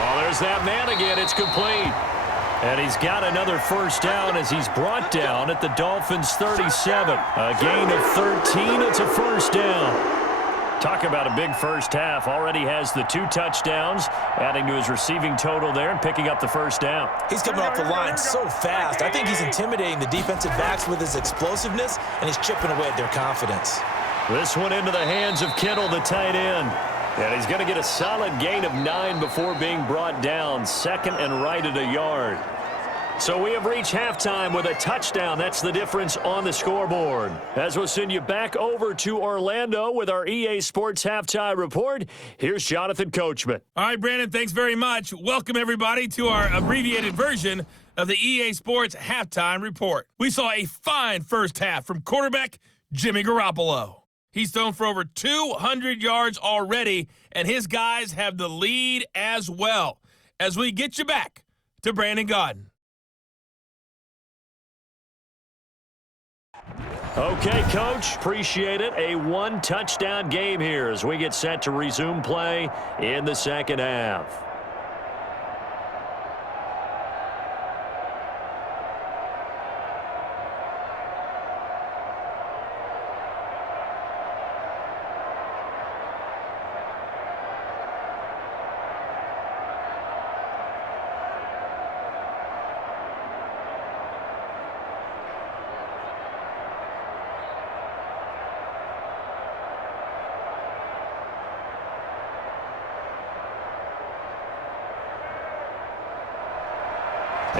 Oh, there's that man again. It's complete. And he's got another first down as he's brought down at the Dolphins' 37. A gain of 13. It's a first down. Talk about a big first half. Already has the 2 touchdowns, adding to his receiving total there and picking up the first down. He's coming off the line so fast. I think he's intimidating the defensive backs with his explosiveness, and he's chipping away at their confidence. This one into the hands of Kittle, the tight end. And he's going to get a solid gain of 9 before being brought down. Second and right at a yard. So we have reached halftime with a touchdown. That's the difference on the scoreboard. As we'll send you back over to Orlando with our EA Sports Halftime Report, here's Jonathan Coachman. All right, Brandon, thanks very much. Welcome, everybody, to our abbreviated version of the EA Sports Halftime Report. We saw a fine first half from quarterback Jimmy Garoppolo. He's thrown for over 200 yards already, and his guys have the lead as well. As we get you back to Brandon Gaudin. Okay, Coach, appreciate it. A 1-touchdown game here as we get set to resume play in the second half.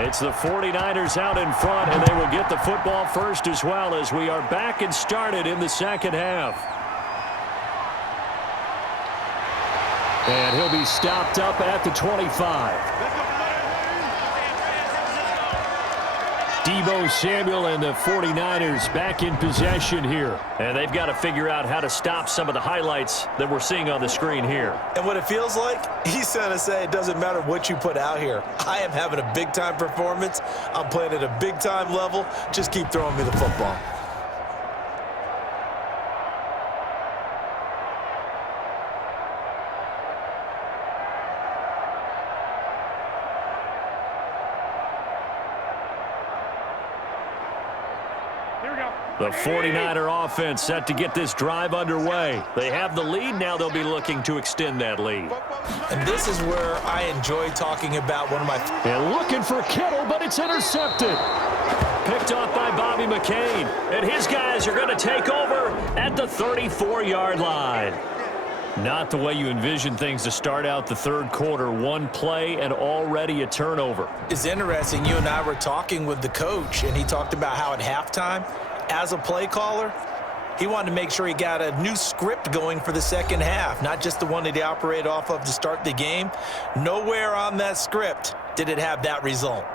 It's the 49ers out in front, and they will get the football first as well as we are back and started in the second half. And he'll be stopped up at the 25. Deebo Samuel and the 49ers back in possession here. And they've got to figure out how to stop some of the highlights that we're seeing on the screen here. And what it feels like, he's going to say it doesn't matter what you put out here. I am having a big-time performance. I'm playing at a big-time level. Just keep throwing me the football. The 49er offense set to get this drive underway. They have the lead. Now they'll be looking to extend that lead. And this is where I enjoy talking about one of my... And looking for Kittle, but it's intercepted. Picked off by Bobby McCain. And his guys are going to take over at the 34-yard line. Not the way you envision things to start out the third quarter. One play and already a turnover. It's interesting. You and I were talking with the coach, and he talked about how at halftime, as a play caller, he wanted to make sure he got a new script going for the second half, not just the one that he operated off of to start the game. Nowhere on that script did it have that result.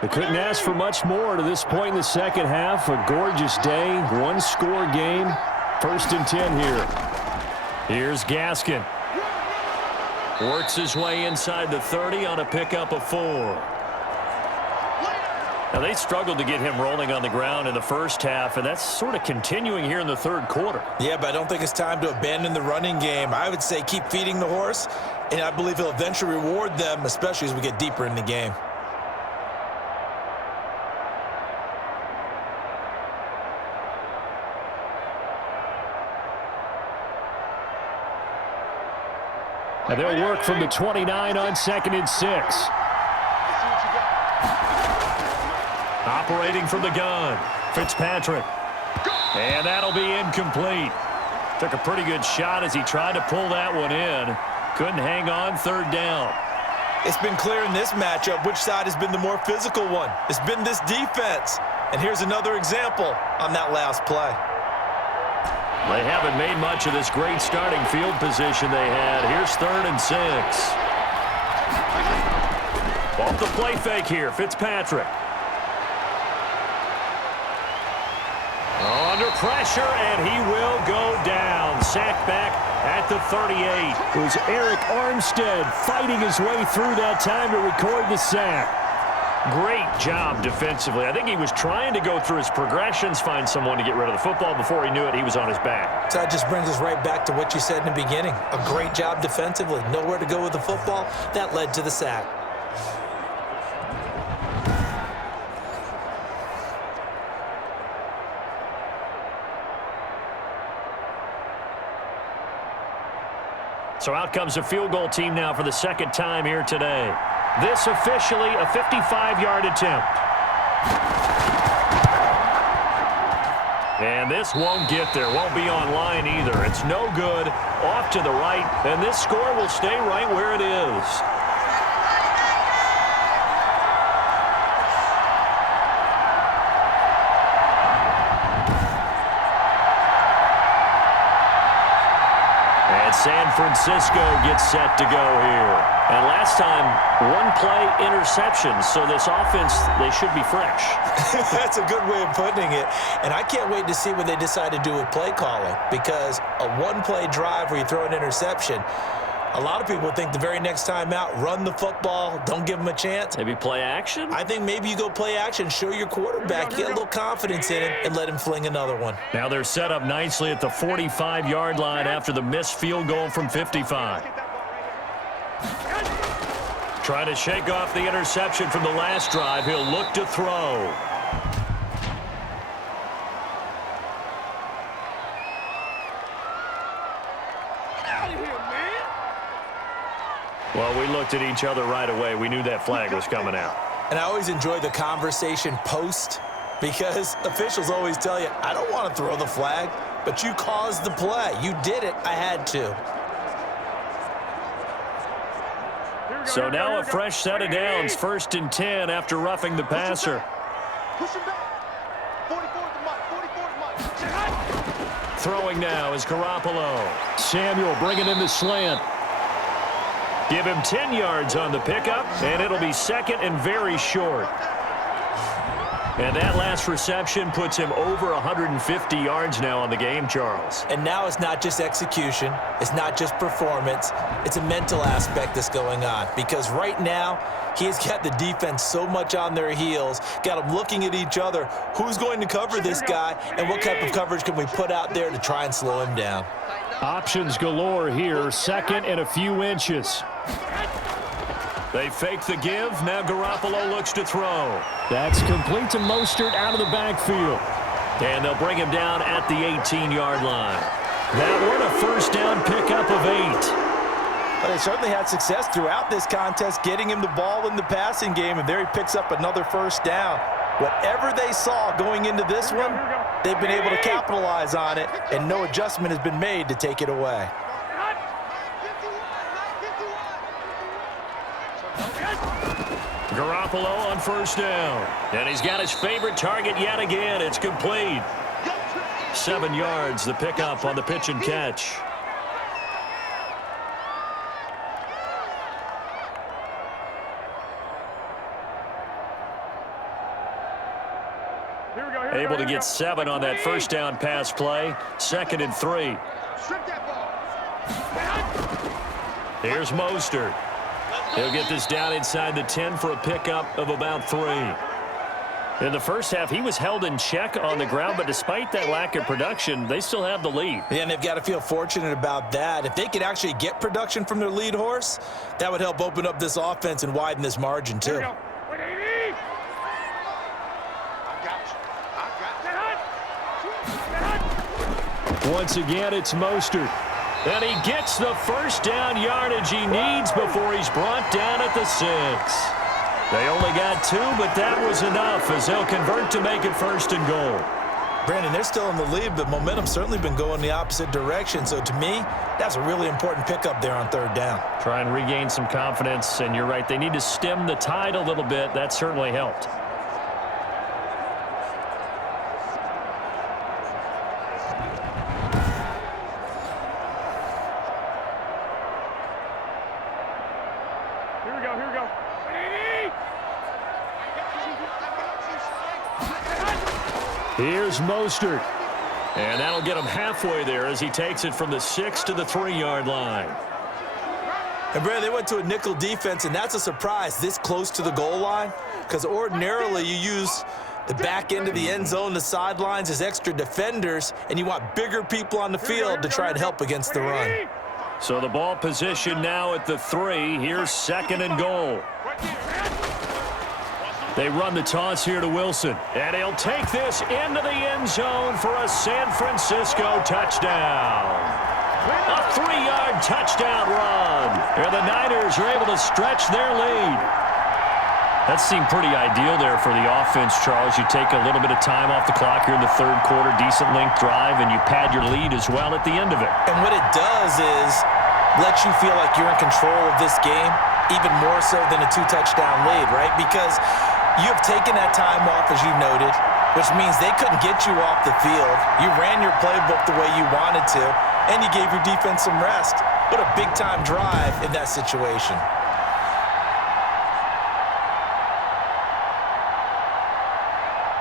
They couldn't ask for much more to this point in the second half. A gorgeous day, one-score game. 1st and 10 here. Here's Gaskin. Works his way inside the 30 on a pickup of 4. Now, they struggled to get him rolling on the ground in the first half, and that's sort of continuing here in the third quarter. Yeah, but I don't think it's time to abandon the running game. I would say keep feeding the horse, and I believe he'll eventually reward them, especially as we get deeper in the game. And they'll work from the 29 on 2nd and 6. Operating from the gun, Fitzpatrick. And that'll be incomplete. Took a pretty good shot as he tried to pull that one in. Couldn't hang on, 3rd down. It's been clear in this matchup which side has been the more physical one. It's been this defense. And here's another example on that last play. They haven't made much of this great starting field position they had. Here's 3rd and 6. Off the play fake here, Fitzpatrick. Under pressure, and he will go down. Sacked back at the 38. It was Eric Armstead fighting his way through that time to record the sack. Great job defensively. I think he was trying to go through his progressions, find someone to get rid of the football. Before he knew it, he was on his back. So that just brings us right back to what you said in the beginning. A great job defensively. Nowhere to go with the football. That led to the sack. So out comes a field goal team now for the second time here today. This officially a 55-yard attempt. And this won't get there. Won't be on line either. It's no good. Off to the right. And this score will stay right where it is. San Francisco gets set to go here. And last time, one-play interception. So this offense, they should be fresh. That's a good way of putting it. And I can't wait to see what they decide to do with play calling. Because a one-play drive where you throw an interception, a lot of people think the very next time out, run the football, don't give them a chance. Maybe play action? I think maybe you go play action, show your quarterback, get a little confidence in him, and let him fling another one. Now they're set up nicely at the 45-yard line after the missed field goal from 55. Trying to shake off the interception from the last drive. He'll look to throw. Well, we looked at each other right away. We knew that flag was coming out. And I always enjoy the conversation post because officials always tell you, I don't want to throw the flag, but you caused the play. You did it. I had to. So now a fresh set of downs. 1st and 10 after roughing the passer. Push him back. 44's the mic. Throwing now is Garoppolo. Samuel bringing in the slant. Give him 10 yards on the pickup, and it'll be 2nd and very short. And that last reception puts him over 150 yards now on the game, Charles. And now it's not just execution. It's not just performance. It's a mental aspect that's going on. Because right now, he's got the defense so much on their heels, got them looking at each other. Who's going to cover this guy, and what type of coverage can we put out there to try and slow him down? Options galore here. 2nd and a few inches. They fake the give. Now Garoppolo looks to throw. That's complete to Mostert out of the backfield. And they'll bring him down at the 18-yard line. That one a first down pickup of 8. Well, they certainly had success throughout this contest getting him the ball in the passing game, and there he picks up another first down. Whatever they saw going into this one, they've been able to capitalize on it, and no adjustment has been made to take it away. Garoppolo on first down. And he's got his favorite target yet again. It's complete. 7 yards, the pickup on the pitch and catch. Able to get 7 on that first down pass play. 2nd and 3. Here's Mostert. He'll get this down inside the 10 for a pickup of about 3. In the first half, he was held in check on the ground, but despite that lack of production, they still have the lead. Yeah, and they've got to feel fortunate about that. If they could actually get production from their lead horse, that would help open up this offense and widen this margin, too. Once again, it's Mostert. And he gets the first down yardage he needs before he's brought down at the 6. They only got 2, but that was enough as they'll convert to make it 1st and goal. Brandon, they're still in the lead, but momentum's certainly been going the opposite direction. So to me, that's a really important pickup there on third down. Try and regain some confidence, and you're right. They need to stem the tide a little bit. That certainly helped. Here we go. Here's Mostert. And that'll get him halfway there as he takes it from the 6 to the 3-yard line. And, Brad, they went to a nickel defense, and that's a surprise this close to the goal line, because ordinarily you use the back end of the end zone, the sidelines as extra defenders, and you want bigger people on the field to try and help against the run. So the ball position now at the 3. Here's 2nd and goal. They run the toss here to Wilson, and he'll take this into the end zone for a San Francisco touchdown. A 3-yard touchdown run. And the Niners are able to stretch their lead. That seemed pretty ideal there for the offense, Charles. You take a little bit of time off the clock here in the third quarter, decent length drive, and you pad your lead as well at the end of it. And what it does is let you feel like you're in control of this game, even more so than a 2-touchdown lead, right? Because you have taken that time off, as you noted, which means they couldn't get you off the field. You ran your playbook the way you wanted to, and you gave your defense some rest. What a big-time drive in that situation.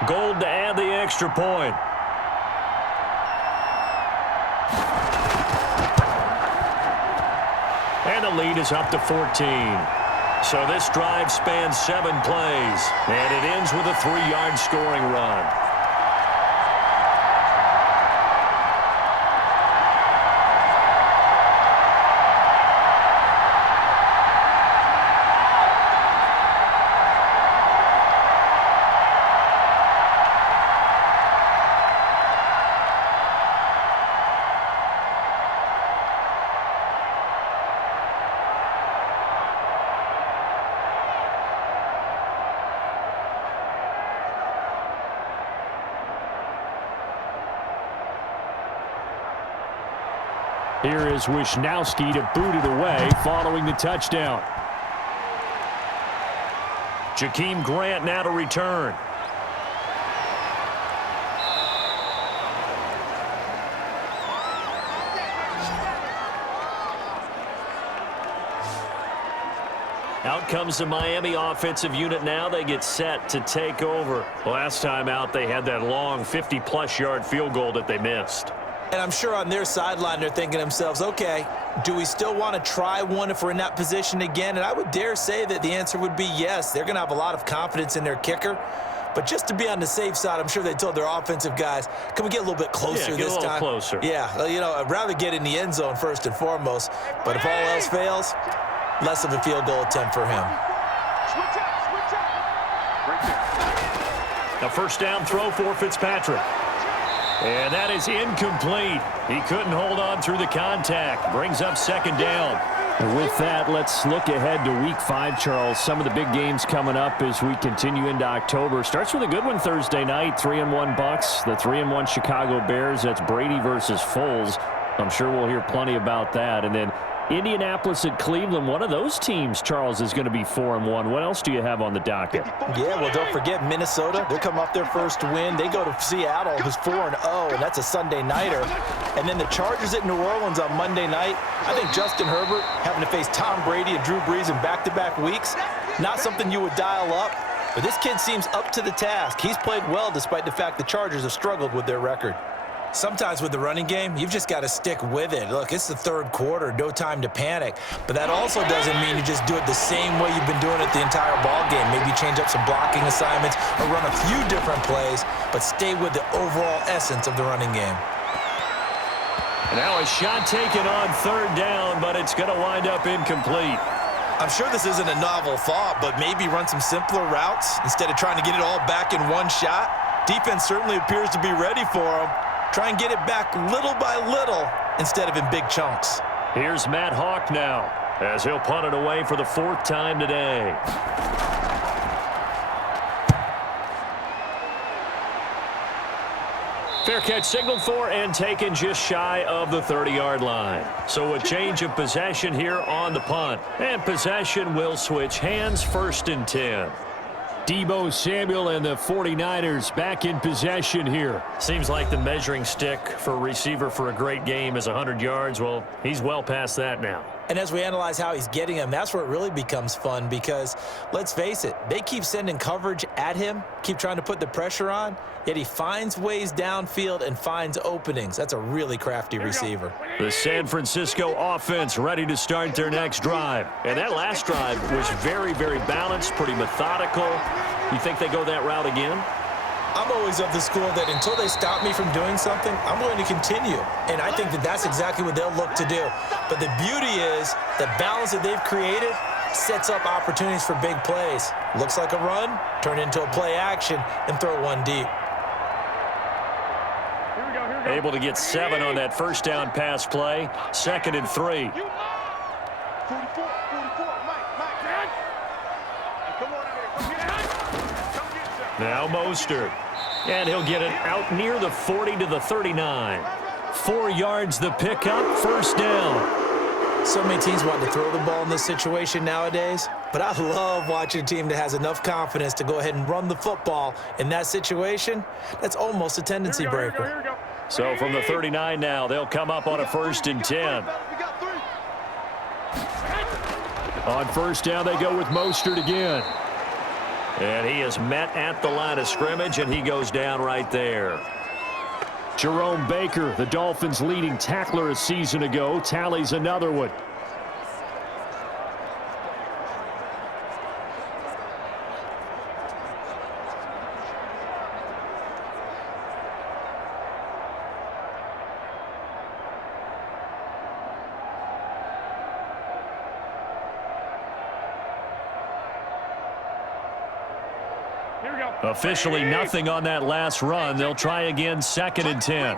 Gold to add the extra point. And the lead is up to 14. So this drive spans 7 plays, and it ends with a 3-yard scoring run. Here is Wisnowski to boot it away following the touchdown. Jakeem Grant now to return. Out comes the Miami offensive unit now. They get set to take over. Last time out, they had that long 50-plus yard field goal that they missed. And I'm sure on their sideline they're thinking to themselves, okay, do we still want to try one if we're in that position again? And I would dare say that the answer would be yes. They're going to have a lot of confidence in their kicker. But just to be on the safe side, I'm sure they told their offensive guys, can we get a little bit closer this time? Yeah, get a little closer. Yeah, you know, I'd rather get in the end zone first and foremost. But if all else fails, less of a field goal attempt for him. A first down throw for Fitzpatrick. And that is incomplete. He couldn't hold on through the contact. Brings up 2nd down. And with that, let's look ahead to Week 5, Charles. Some of the big games coming up as we continue into October. Starts with a good one Thursday night, 3-1 Bucks, the 3-1 Chicago Bears. That's Brady versus Foles. I'm sure we'll hear plenty about that. And then Indianapolis at Cleveland, one of those teams, Charles, is going to be 4-1. What else do you have on the docket? Yeah, well, don't forget Minnesota. They're coming off their first win. They go to Seattle, who's 4-0, and that's a Sunday nighter. And then the Chargers at New Orleans on Monday night. I think Justin Herbert having to face Tom Brady and Drew Brees in back-to-back weeks, not something you would dial up. But this kid seems up to the task. He's played well despite the fact the Chargers have struggled with their record. Sometimes with the running game, you've just got to stick with it. Look, it's the third quarter, no time to panic. But that also doesn't mean you just do it the same way you've been doing it the entire ball game. Maybe change up some blocking assignments or run a few different plays, but stay with the overall essence of the running game. And now a shot taken on 3rd down, but it's going to wind up incomplete. I'm sure this isn't a novel thought, but maybe run some simpler routes instead of trying to get it all back in one shot. Defense certainly appears to be ready for them. Try and get it back little by little instead of in big chunks. Here's Matt Hawk now as he'll punt it away for the 4th time today. Fair catch signaled for and taken just shy of the 30-yard line. So a change of possession here on the punt. And possession will switch hands, 1st and 10. Deebo Samuel and the 49ers back in possession here. Seems like the measuring stick for a receiver for a great game is 100 yards. Well, he's well past that now. And as we analyze how he's getting him, that's where it really becomes fun because, let's face it, they keep sending coverage at him, keep trying to put the pressure on, yet he finds ways downfield and finds openings. That's a really crafty receiver. The San Francisco offense ready to start their next drive. And that last drive was very, very balanced, pretty methodical. You think they go that route again? I'm always of the school that until they stop me from doing something, I'm going to continue. And I think that that's exactly what they'll look to do. But the beauty is the balance that they've created sets up opportunities for big plays. Looks like a run, turn into a play action, and throw one deep. Able to get 7 on that first down pass play. 2nd and 3. 44, Mike, Dad. Come on out here. Come get some. Now Mostert. And he'll get it out near the 40 to the 39. 4 yards the pickup, 1st down. So many teams want to throw the ball in this situation nowadays, but I love watching a team that has enough confidence to go ahead and run the football in that situation. That's almost a tendency breaker. So from the 39 now, they'll come up on a 1st and 10. On 1st down, they go with Mostert again. And he is met at the line of scrimmage, and he goes down right there. Jerome Baker, the Dolphins' leading tackler a season ago, tallies another one. Officially nothing on that last run. They'll try again, 2nd and 10.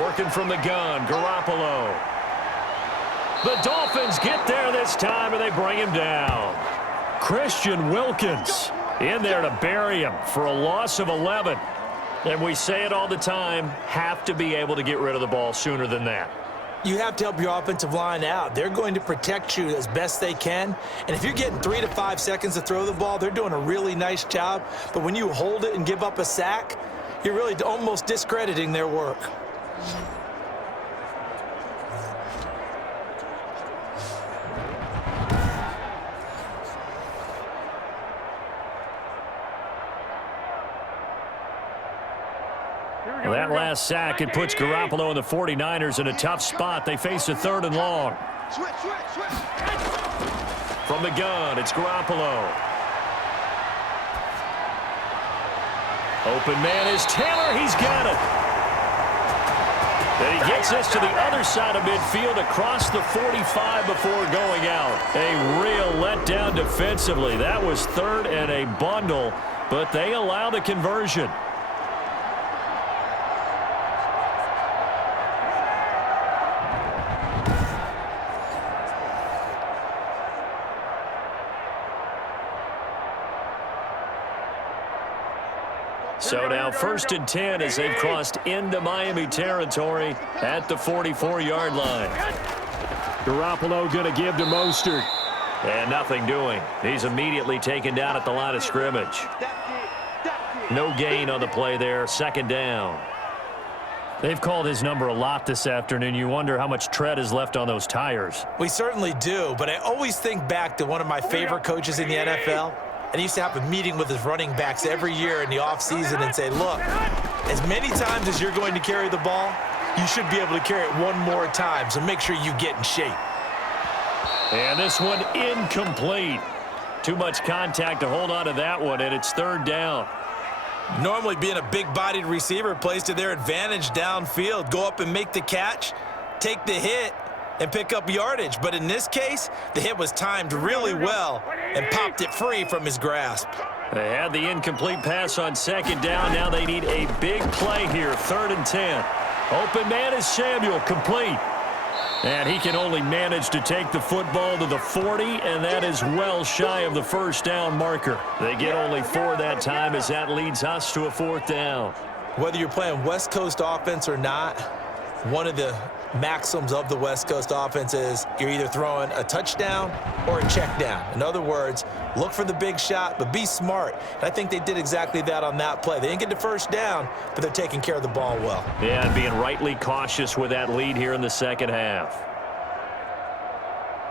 Working from the gun, Garoppolo. The Dolphins get there this time, and they bring him down. Christian Wilkins in there to bury him for a loss of 11. And we say it all the time, have to be able to get rid of the ball sooner than that. You have to help your offensive line out. They're going to protect you as best they can. And if you're getting 3 to 5 seconds to throw the ball, they're doing a really nice job. But when you hold it and give up a sack, you're really almost discrediting their work. That last sack, it puts Garoppolo and the 49ers in a tough spot. They face a 3rd and long. From the gun, it's Garoppolo. Open man is Taylor. He's got it. And he gets this to the other side of midfield across the 45 before going out. A real letdown defensively. That was 3rd and a bundle, but they allow the conversion. So now 1st and 10 as they've crossed into Miami territory at the 44-yard line. Garoppolo going to give to Mostert. And nothing doing. He's immediately taken down at the line of scrimmage. No gain on the play there. 2nd down. They've called his number a lot this afternoon. You wonder how much tread is left on those tires. We certainly do, but I always think back to one of my favorite coaches in the NFL. And he used to have a meeting with his running backs every year in the offseason and say, look, as many times as you're going to carry the ball, you should be able to carry it one more time, so make sure you get in shape. And this one incomplete. Too much contact to hold on to that one, and it's 3rd down. Normally being a big-bodied receiver plays to their advantage downfield. Go up and make the catch, take the hit, and pick up yardage. But in this case, the hit was timed really well and popped it free from his grasp. They had the incomplete pass on 2nd down. Now they need a big play here, 3rd and 10. Open man is Samuel, complete. And he can only manage to take the football to the 40, and that is well shy of the first down marker. They get only 4 that time as that leads us to a 4th down. Whether you're playing West Coast offense or not, one of the maxims of the West Coast offense is you're either throwing a touchdown or a check down. In other words, look for the big shot, but be smart. And I think they did exactly that on that play. They didn't get the first down, but they're taking care of the ball well. Yeah, and being rightly cautious with that lead here in the second half.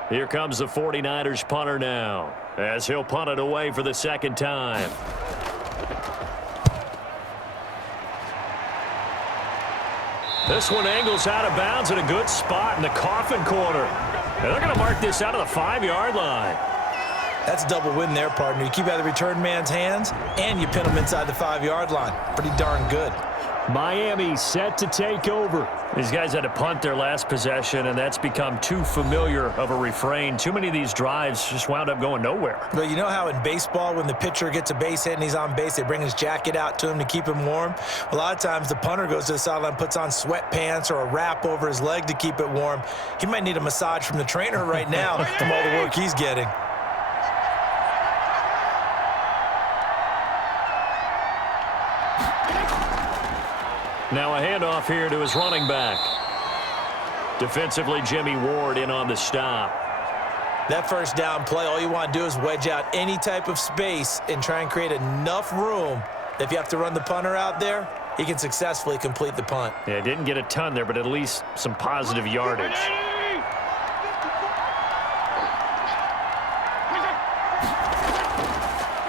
Here comes the 49ers punter now, as he'll punt it away for the second time. This one angles out of bounds in a good spot in the coffin corner. And they're going to mark this out of the 5-yard line. That's a double win there, partner. You keep out of the return man's hands, and you pin him inside the 5-yard line. Pretty darn good. Miami set to take over. These guys had to punt their last possession, and that's become too familiar of a refrain. Too many of these drives just wound up going nowhere. But you know how in baseball, when the pitcher gets a base hit and he's on base, they bring his jacket out to him to keep him warm? A lot of times the punter goes to the sideline, puts on sweatpants or a wrap over his leg to keep it warm. He might need a massage from the trainer right now from all the work he's getting. Now a handoff here to his running back. Defensively, Jimmy Ward in on the stop. That first down play, all you want to do is wedge out any type of space and try and create enough room that if you have to run the punter out there, he can successfully complete the punt. Yeah, didn't get a ton there, but at least some positive yardage.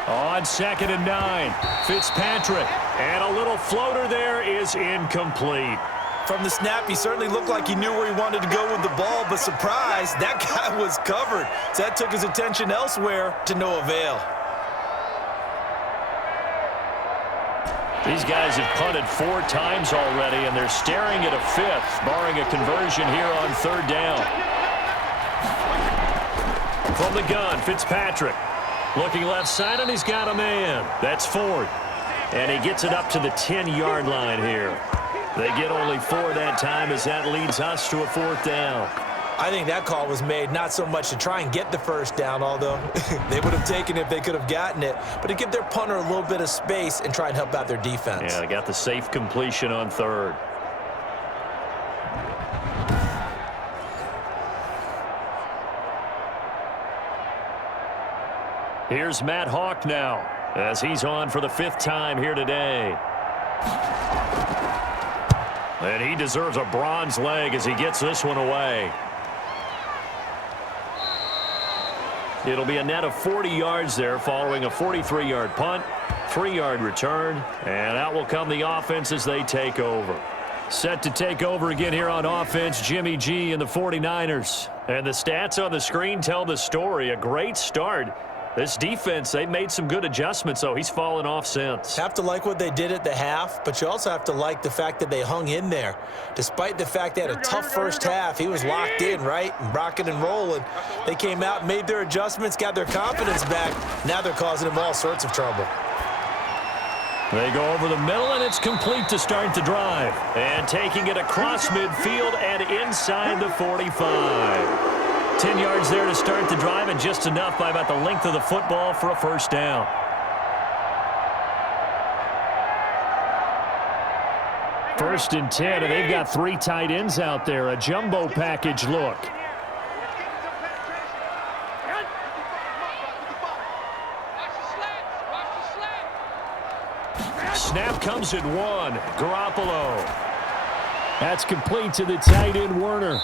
On 2nd and 9, Fitzpatrick. And a little floater there is incomplete. From the snap, he certainly looked like he knew where he wanted to go with the ball, but surprise, that guy was covered. So that took his attention elsewhere to no avail. These guys have punted 4 times already, and they're staring at a 5th, barring a conversion here on 3rd down. From the gun, Fitzpatrick. Looking left side, and he's got a man. That's Ford. And he gets it up to the 10-yard line here. They get only 4 that time as that leads us to a 4th down. I think that call was made not so much to try and get the first down, although they would have taken it if they could have gotten it, but to give their punter a little bit of space and try and help out their defense. Yeah, they got the safe completion on 3rd. Here's Matt Hawk now, as he's on for the 5th time here today. And he deserves a bronze leg as he gets this one away. It'll be a net of 40 yards there following a 43-yard punt, 3-yard return, and out will come the offense as they take over. Set to take over again here on offense, Jimmy G and the 49ers. And the stats on the screen tell the story. A great start. This defense, they've made some good adjustments, though. He's fallen off since. Have to like what they did at the half, but you also have to like the fact that they hung in there. Despite the fact they had a tough first half, he was locked in, right? And rocking and rolling. They came out, made their adjustments, got their confidence back. Now they're causing him all sorts of trouble. They go over the middle, and it's complete to start the drive. And taking it across midfield and inside the 45. 10 yards there to start the drive, and just enough by about the length of the football for a first down. First and 10, and they've got 3 tight ends out there. A jumbo package look. Snap comes at 1. Garoppolo. That's complete to the tight end, Werner.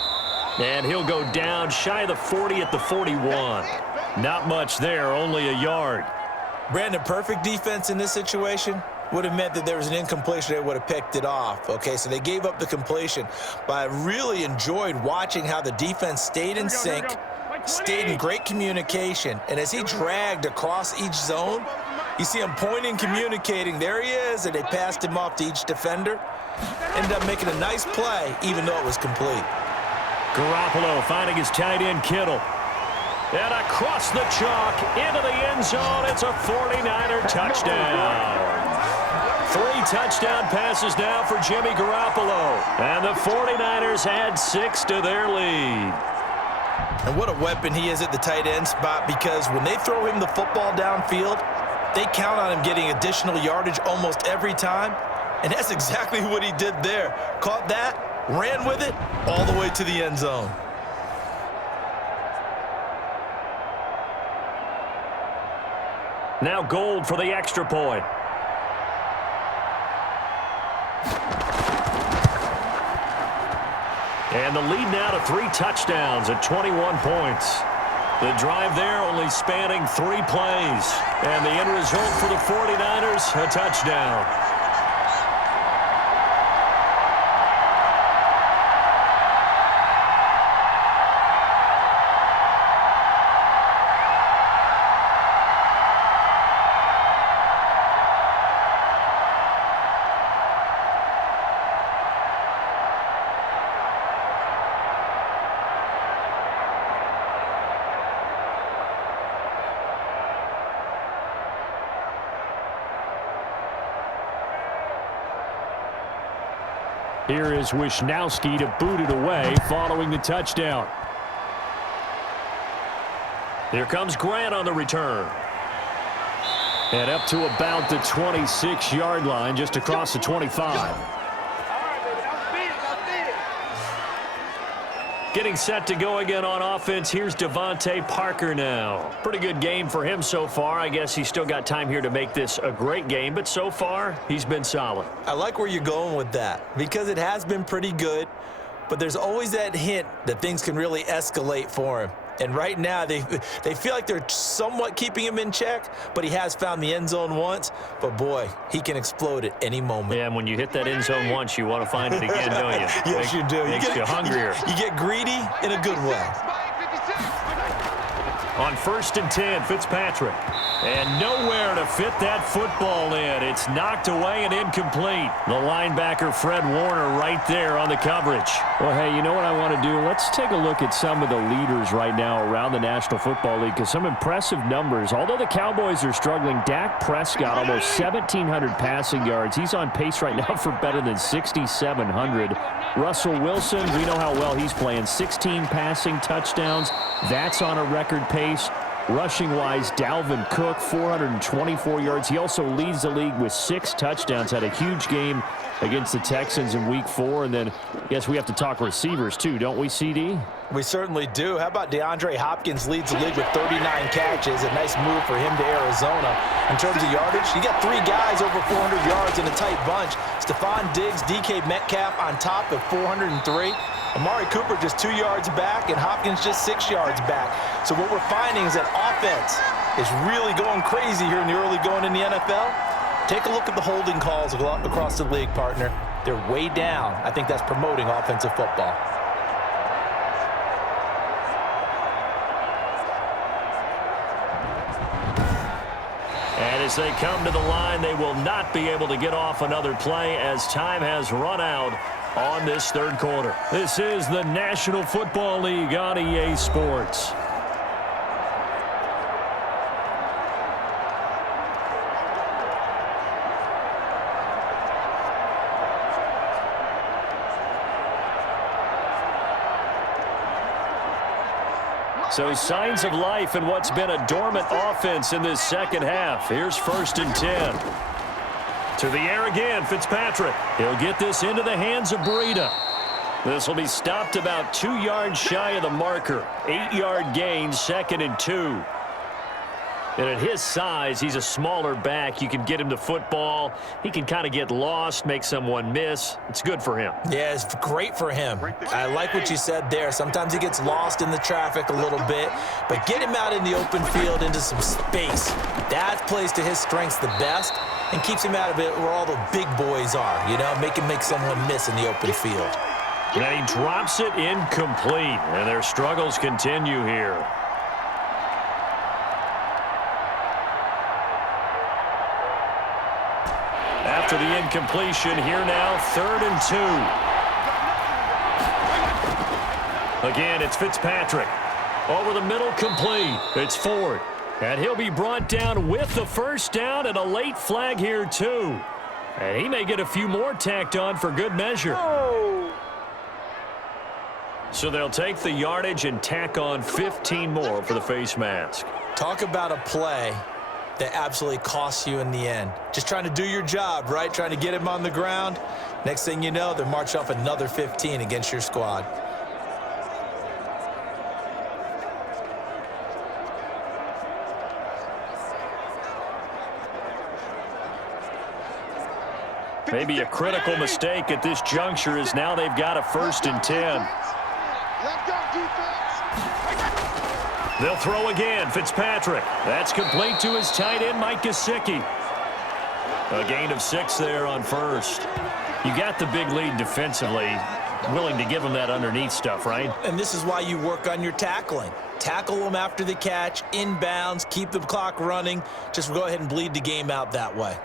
And he'll go down shy of the 40 at the 41. Not much there, only a yard. Brandon, perfect defense in this situation would have meant that there was an incompletion. They would have picked it off. Okay, so they gave up the completion. But I really enjoyed watching how the defense stayed in sync, stayed in great communication. And as he dragged across each zone, you see him pointing, communicating. There he is, and they passed him off to each defender. Ended up making a nice play, even though it was complete. Garoppolo finding his tight end, Kittle. And across the chalk into the end zone. It's a 49er touchdown. 3 touchdown passes now for Jimmy Garoppolo. And the 49ers add 6 to their lead. And what a weapon he is at the tight end spot, because when they throw him the football downfield, they count on him getting additional yardage almost every time. And that's exactly what he did there. Caught that, ran with it, all the way to the end zone. Now Gold for the extra point. And the lead now to 3 touchdowns at 21 points. The drive there only spanning 3 plays. And the end result for the 49ers, a touchdown. Here is Wisnowski to boot it away following the touchdown. Here comes Grant on the return. And up to about the 26-yard line, just across the 25. Getting set to go again on offense. Here's Devontae Parker now. Pretty good game for him so far. I guess he's still got time here to make this a great game, but so far, he's been solid. I like where you're going with that, because it has been pretty good, but there's always that hint that things can really escalate for him. And right now, they feel like they're somewhat keeping him in check, but he has found the end zone once. But, boy, he can explode at any moment. Yeah, and when you hit that end zone once, you want to find it again, don't you? Yes, you do. Makes you hungrier. You get greedy in a good way. On 1st and 10, Fitzpatrick. And nowhere to fit that football in. It's knocked away and incomplete. The linebacker, Fred Warner, right there on the coverage. Well, hey, you know what I want to do? Let's take a look at some of the leaders right now around the National Football League, because some impressive numbers. Although the Cowboys are struggling, Dak Prescott, almost 1,700 passing yards. He's on pace right now for better than 6,700. Russell Wilson, we know how well he's playing. 16 passing touchdowns. That's on a record pace. Rushing-wise, Dalvin Cook, 424 yards. He also leads the league with 6 touchdowns. Had a huge game against the Texans in Week 4. And then, yes, we have to talk receivers, too, don't we, CD? We certainly do. How about DeAndre Hopkins leads the league with 39 catches? A nice move for him to Arizona. In terms of yardage, you got 3 guys over 400 yards in a tight bunch. Stephon Diggs, DK Metcalf on top at 403. Amari Cooper just 2 yards back, and Hopkins just 6 yards back. So what we're finding is that offense is really going crazy here in the early going in the NFL. Take a look at the holding calls across the league, partner. They're way down. I think that's promoting offensive football. And as they come to the line, they will not be able to get off another play as time has run out on this 3rd quarter. This is the National Football League on EA Sports. So signs of life in what's been a dormant offense in this second half. Here's 1st and 10. To the air again, Fitzpatrick. He'll get this into the hands of Breida. This will be stopped about 2 yards shy of the marker. 8-yard gain, 2nd and 2. And at his size, he's a smaller back. You can get him the football. He can kind of get lost, make someone miss. It's good for him. Yeah, it's great for him. I like what you said there. Sometimes he gets lost in the traffic a little bit, but get him out in the open field into some space. That plays to his strengths the best and keeps him out of it where all the big boys are, you know, make someone miss in the open field. And he drops it incomplete, and their struggles continue here. After the incompletion, here now, 3rd and 2. Again, it's Fitzpatrick. Over the middle, complete. It's Ford. And he'll be brought down with the 1st down and a late flag here, too. And he may get a few more tacked on for good measure. So they'll take the yardage and tack on 15 more for the face mask. Talk about a play that absolutely costs you in the end. Just trying to do your job, right? Trying to get him on the ground. Next thing you know, they're marching off another 15 against your squad. Maybe a critical mistake at this juncture is now they've got a 1st and 10. They'll throw again. Fitzpatrick. That's complete to his tight end, Mike Gesicki. A gain of 6 there on 1st. You got the big lead defensively. Willing to give them that underneath stuff, right? And this is why you work on your tackling. Tackle them after the catch, inbounds, keep the clock running. Just go ahead and bleed the game out that way.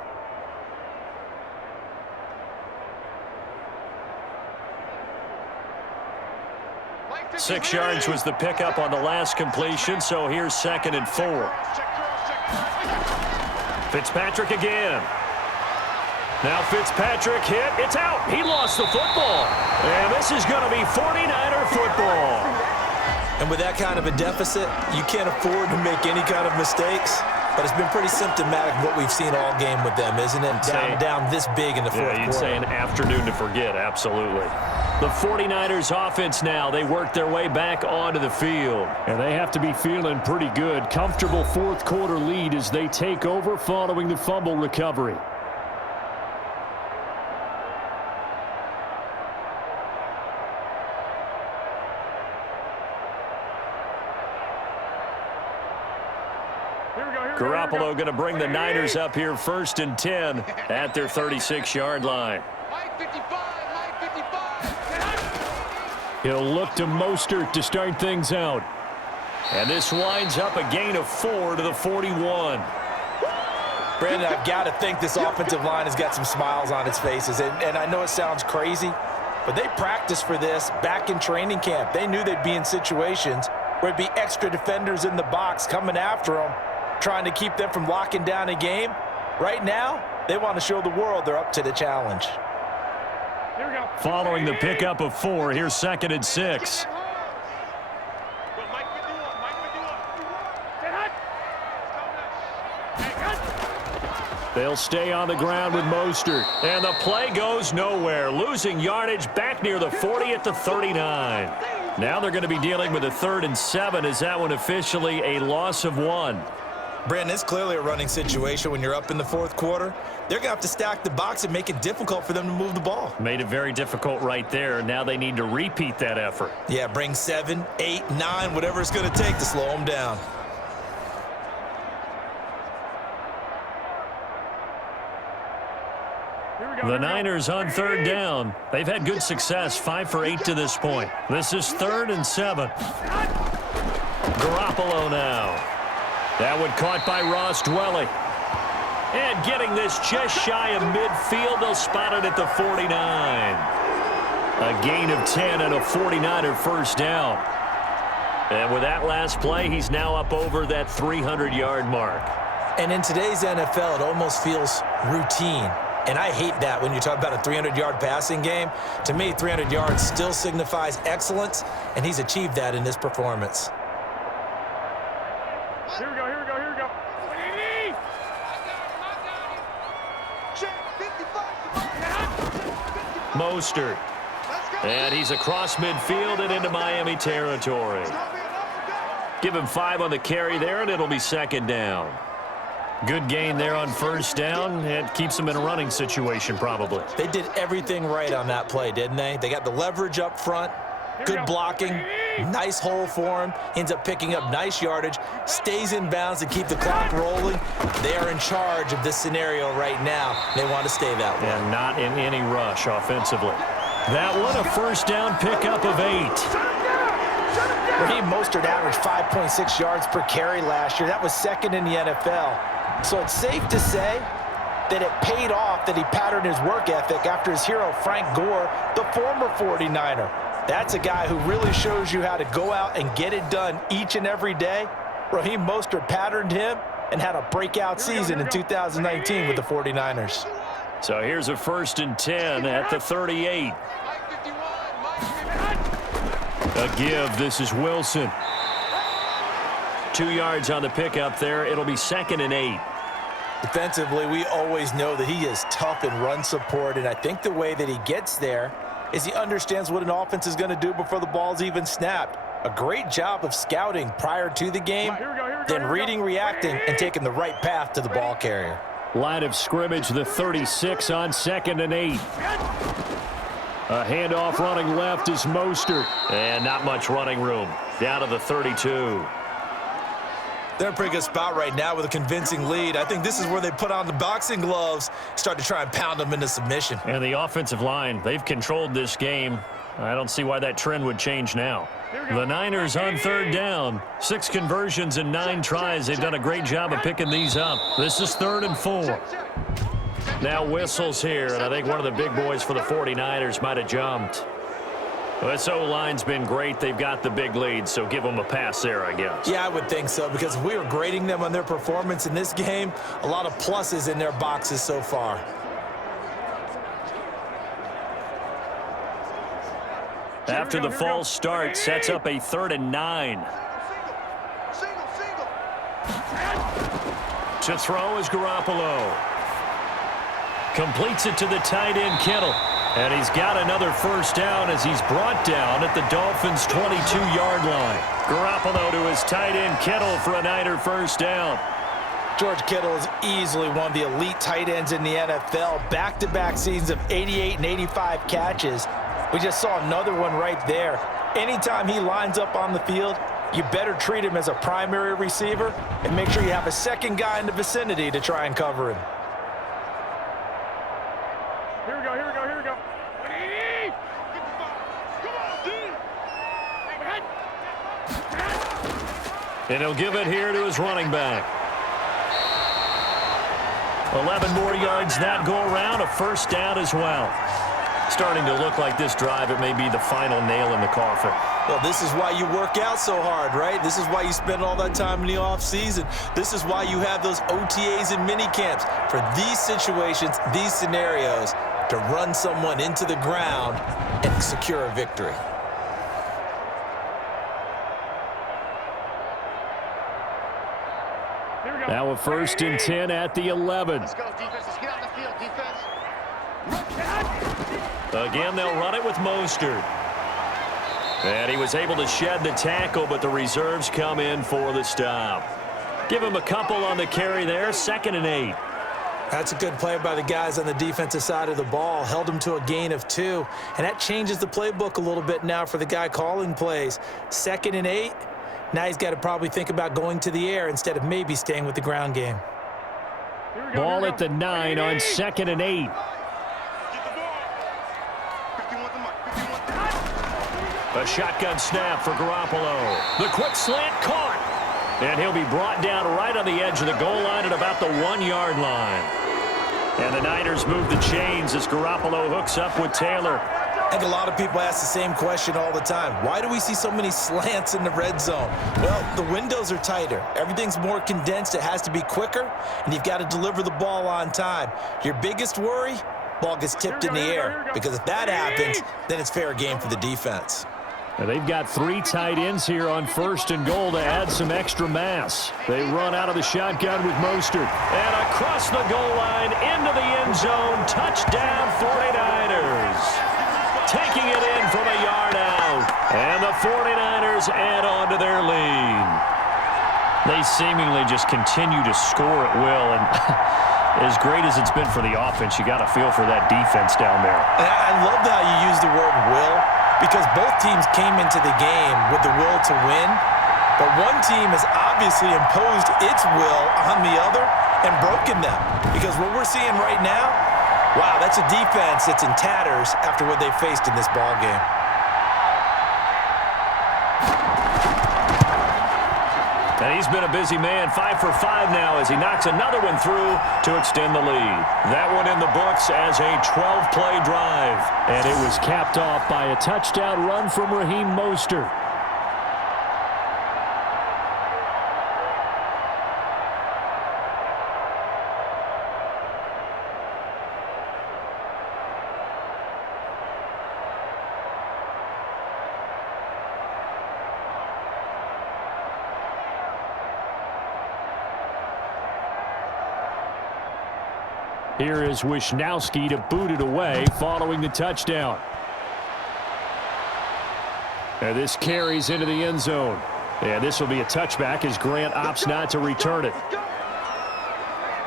6 yards was the pickup on the last completion, so here's 2nd and 4. Fitzpatrick again. Now Fitzpatrick hit. It's out. He lost the football. And this is going to be 49er football. And with that kind of a deficit, you can't afford to make any kind of mistakes. But it's been pretty symptomatic of what we've seen all game with them, isn't it? Down this big in the fourth quarter. You'd say an afternoon to forget, absolutely. The 49ers offense now, they work their way back onto the field. And they have to be feeling pretty good. Comfortable fourth quarter lead as they take over following the fumble recovery. Garoppolo going to bring the Niners up here 1st and 10 at their 36-yard line. He'll look to Mostert to start things out. And this winds up a gain of 4 to the 41. Brandon, I've got to think this offensive line has got some smiles on its faces. And I know it sounds crazy, but they practiced for this back in training camp. They knew they'd be in situations where it'd be extra defenders in the box coming after them, trying to keep them from locking down a game. Right now, they want to show the world they're up to the challenge. Here we go. Following the pickup of 4, here's 2nd and 6. They'll stay on the ground with Mostert. And the play goes nowhere. Losing yardage back near the 40 at the 39. Now they're going to be dealing with a 3rd and 7. Is that one officially a loss of 1? Brandon, it's clearly a running situation when you're up in the fourth quarter. They're going to have to stack the box and make it difficult for them to move the ball. Made it very difficult right there. Now they need to repeat that effort. Yeah, bring 7, 8, 9, whatever it's going to take to slow them down. The Niners on 3rd down. They've had good success, 5 for 8 to this point. This is 3rd and 7. Garoppolo now. That one caught by Ross Dwelly. And getting this just shy of midfield, they'll spot it at the 49. A gain of 10 and a 49er first down. And with that last play, he's now up over that 300-yard mark. And in today's NFL, it almost feels routine. And I hate that when you talk about a 300-yard passing game. To me, 300 yards still signifies excellence, and he's achieved that in this performance. Here we go, here we go, here we go. Mostert. And he's across midfield and into Miami territory. Give him 5 on the carry there, and it'll be 2nd down. Good gain there on 1st down. It keeps them in a running situation, probably. They did everything right on that play, didn't they? They got the leverage up front, good blocking, nice hole for him. Ends up picking up nice yardage, stays in bounds to keep the clock rolling. They are in charge of this scenario right now. They want to stay that way. And not in any rush offensively. That one, a 1st down pickup of 8. Raheem Mostert averaged 5.6 yards per carry last year. That was 2nd in the NFL. So it's safe to say that it paid off that he patterned his work ethic after his hero, Frank Gore, the former 49er. That's a guy who really shows you how to go out and get it done each and every day. Raheem Mostert patterned him and had a breakout season in 2019 with the 49ers. So here's a 1st and 10 at the 38. A give. This is Wilson. 2 yards on the pickup there. It'll be 2nd and 8. Defensively, we always know that he is tough in run support, and I think the way that he gets there is he understands what an offense is going to do before the ball's even snapped. A great job of scouting prior to the game, then reading, reacting, and taking the right path to the ball carrier. Line of scrimmage, the 36 on 2nd and 8. A handoff running left is Mostert. And not much running room. Down to the 32. They're in a pretty good spot right now with a convincing lead. I think this is where they put on the boxing gloves, start to try and pound them into submission. And the offensive line, they've controlled this game. I don't see why that trend would change now. The Niners on 3rd down. 6 conversions and 9 tries. They've done a great job of picking these up. This is 3rd and 4. Now whistles here, and I think one of the big boys for the 49ers might have jumped. This O-line's been great. They've got the big lead, so give them a pass there, I guess. Yeah, I would think so, because if we were grading them on their performance in this game, a lot of pluses in their boxes so far. After the false start, sets up a 3rd and 9. To throw is Garoppolo. Completes it to the tight end, Kittle. And he's got another 1st down as he's brought down at the Dolphins' 22-yard line. Garoppolo to his tight end, Kittle, for a Niner 1st down. George Kittle is easily one of the elite tight ends in the NFL. Back-to-back seasons of 88 and 85 catches. We just saw another one right there. Anytime he lines up on the field, you better treat him as a primary receiver and make sure you have a second guy in the vicinity to try and cover him. Here we go, here we go, here we go. And he'll give it here to his running back. 11 more yards that go around, a 1st down as well. Starting to look like this drive, it may be the final nail in the coffin. Well, this is why you work out so hard, right? This is why you spend all that time in the offseason. This is why you have those OTAs and mini camps for these situations, these scenarios, to run someone into the ground and secure a victory. Now a 1st and 10 at the 11. Let's go, defense. Let's get out the field, defense. Again, they'll run it with Mostert. And he was able to shed the tackle, but the reserves come in for the stop. Give him a couple on the carry there, 2nd and 8. That's a good play by the guys on the defensive side of the ball. Held him to a gain of 2. And that changes the playbook a little bit now for the guy calling plays. 2nd and 8. Now he's got to probably think about going to the air instead of maybe staying with the ground game. Ball at the 9 on 2nd and 8. A shotgun snap for Garoppolo. The quick slant caught. And he'll be brought down right on the edge of the goal line at about the 1-yard line. And the Niners move the chains as Garoppolo hooks up with Taylor. I think a lot of people ask the same question all the time. Why do we see so many slants in the red zone? Well, the windows are tighter. Everything's more condensed. It has to be quicker, and you've got to deliver the ball on time. Your biggest worry, ball gets tipped in the air, because if that happens, then it's fair game for the defense. And they've got 3 tight ends here on 1st and goal to add some extra mass. They run out of the shotgun with Mostert. And across the goal line, into the end zone, touchdown 49ers. Taking it in from a yard out. And the 49ers add on to their lead. They seemingly just continue to score at will. And as great as it's been for the offense, you got to feel for that defense down there. And I love how you use the word will, because both teams came into the game with the will to win. But one team has obviously imposed its will on the other and broken them. Because what we're seeing right now, wow, that's a defense that's in tatters after what they faced in this ball game. And he's been a busy man, 5 for 5 now as he knocks another one through to extend the lead. That one in the books as a 12-play drive. And it was capped off by a touchdown run from Raheem Mostert. Here is Wisnowski to boot it away following the touchdown. And this carries into the end zone. And this will be a touchback as Grant opts not to return it.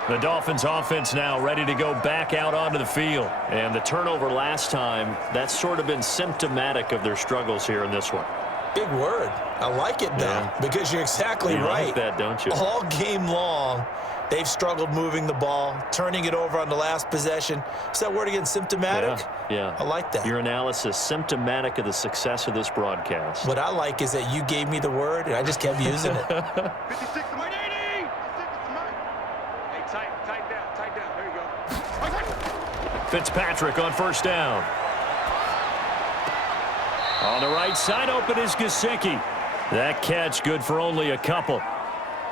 The Dolphins offense now ready to go back out onto the field. And the turnover last time, that's sort of been symptomatic of their struggles here in this one. Big word. I like it, though, because you're exactly right. You like that, don't you? All game long, they've struggled moving the ball, turning it over on the last possession. Is that word again, symptomatic? Yeah. I like that. Your analysis, symptomatic of the success of this broadcast. What I like is that you gave me the word, and I just kept using it. 56 to Mike. 80. Hey, tighten down. There you go. Fitzpatrick on first down. On the right side, open is Gesicki. That catch good for only a couple.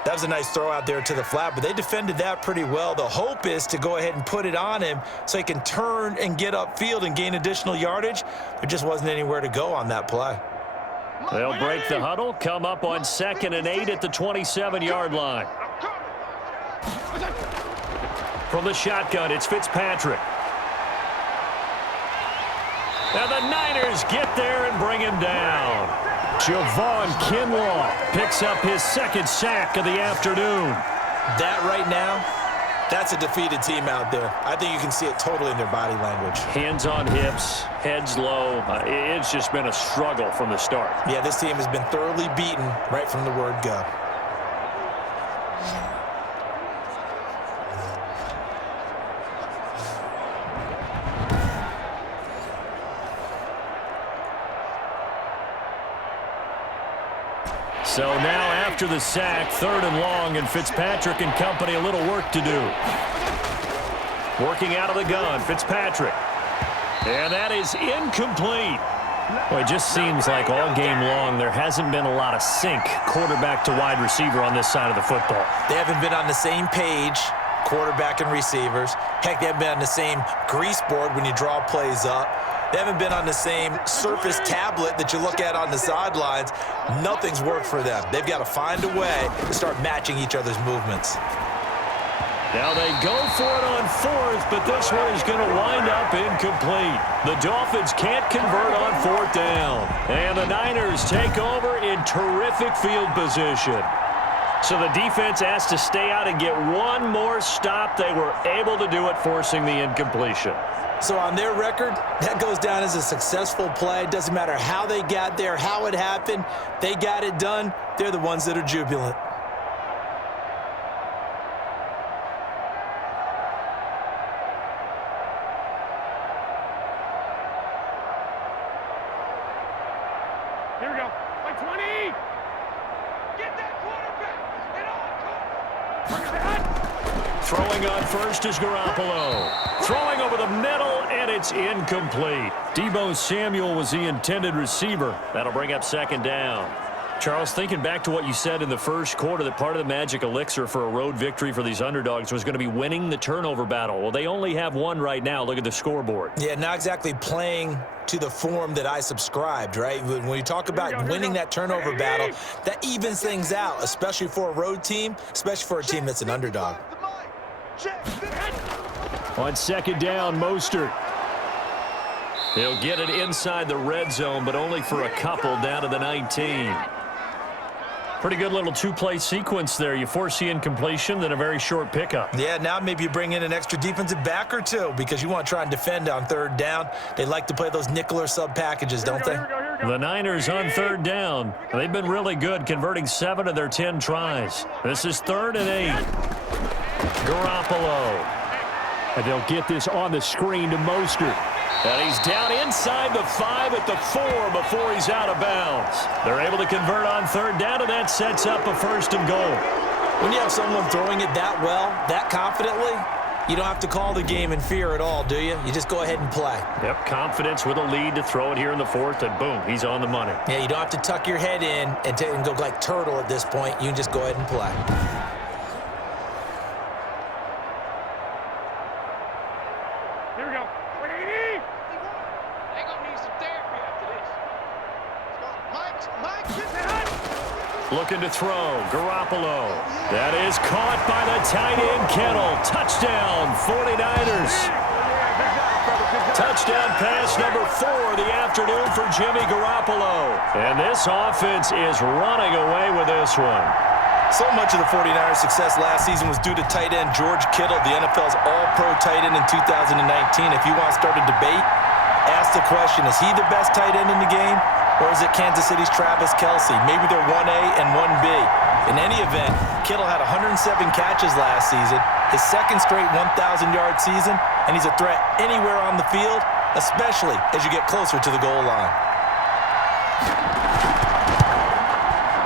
That was a nice throw out there to the flat, but they defended that pretty well. The hope is to go ahead and put it on him so he can turn and get upfield and gain additional yardage. There just wasn't anywhere to go on that play. They'll break the huddle, come up on 2nd and 8 at the 27-yard line. From the shotgun, it's Fitzpatrick. Now the Niners get there and bring him down. Javon Kinlaw picks up his 2nd sack of the afternoon. That right now, that's a defeated team out there. I think you can see it totally in their body language. Hands on hips, heads low. It's just been a struggle from the start. Yeah, this team has been thoroughly beaten right from the word go. So now after the sack, 3rd and long, and Fitzpatrick and company a little work to do. Working out of the gun, Fitzpatrick. And that is incomplete. Well, it just seems like all game long there hasn't been a lot of sync quarterback to wide receiver on this side of the football. They haven't been on the same page, quarterback and receivers. Heck, they haven't been on the same grease board when you draw plays up. They haven't been on the same surface tablet that you look at on the sidelines. Nothing's worked for them. They've got to find a way to start matching each other's movements. Now they go for it on 4th, but this one is going to wind up incomplete. The Dolphins can't convert on 4th down. And the Niners take over in terrific field position. So the defense has to stay out and get one more stop. They were able to do it, forcing the incompletion. So on their record, that goes down as a successful play. Doesn't matter how they got there, how it happened. They got it done. They're the ones that are jubilant. Here we go. Like 20. Get that quarterback. Throwing on first is Garoppolo. Throwing over the middle, and it's incomplete. Deebo Samuel was the intended receiver. That'll bring up 2nd down. Charles, thinking back to what you said in the first quarter, that part of the magic elixir for a road victory for these underdogs was going to be winning the turnover battle. Well, they only have one right now. Look at the scoreboard. Yeah, not exactly playing to the form that I subscribed, right? When you talk about winning that turnover battle, that evens things out, especially for a road team, especially for a team that's an underdog. On 2nd down, Mostert. He'll get it inside the red zone, but only for a couple down to the 19. Pretty good little 2-play sequence there. You force the incompletion, then a very short pickup. Yeah, now maybe you bring in an extra defensive back or two because you want to try and defend on 3rd down. They like to play those nickel or sub packages, don't they? The Niners on 3rd down. They've been really good, converting 7 of their 10 tries. This is 3rd and 8. Garoppolo. And they'll get this on the screen to Mostert. And he's down inside the 5 at the 4 before he's out of bounds. They're able to convert on 3rd down, and that sets up a 1st and goal. When you have someone throwing it that well, that confidently, you don't have to call the game in fear at all, do you? You just go ahead and play. Yep, confidence with a lead to throw it here in the 4th, and boom, he's on the money. Yeah, you don't have to tuck your head in and go like turtle at this point. You can just go ahead and play. Here we go. 180. They're going to need some therapy after this. Mike, get that. Looking to throw. Garoppolo. That is caught by the tight end, Kittle. Touchdown, 49ers. Touchdown pass number 4 the afternoon for Jimmy Garoppolo. And this offense is running away with this one. So much of the 49ers' success last season was due to tight end George Kittle, the NFL's all-pro tight end in 2019. If you want to start a debate, ask the question, is he the best tight end in the game? Or is it Kansas City's Travis Kelce? Maybe they're 1A and 1B. In any event, Kittle had 107 catches last season, his second straight 1,000-yard season, and he's a threat anywhere on the field, especially as you get closer to the goal line.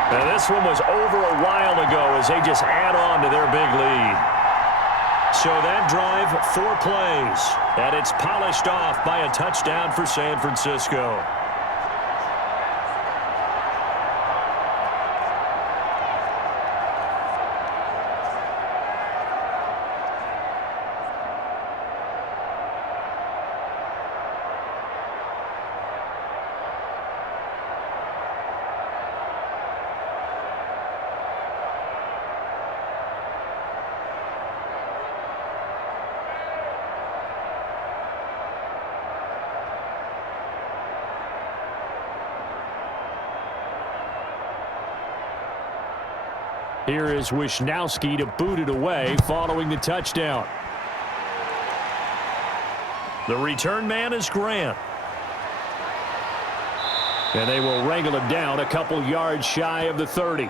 Now this one was over a while ago as they just add on to their big lead. So that drive, 4 plays, and it's polished off by a touchdown for San Francisco. Here is Wisnowski to boot it away following the touchdown. The return man is Grant. And they will wrangle him down a couple yards shy of the 30.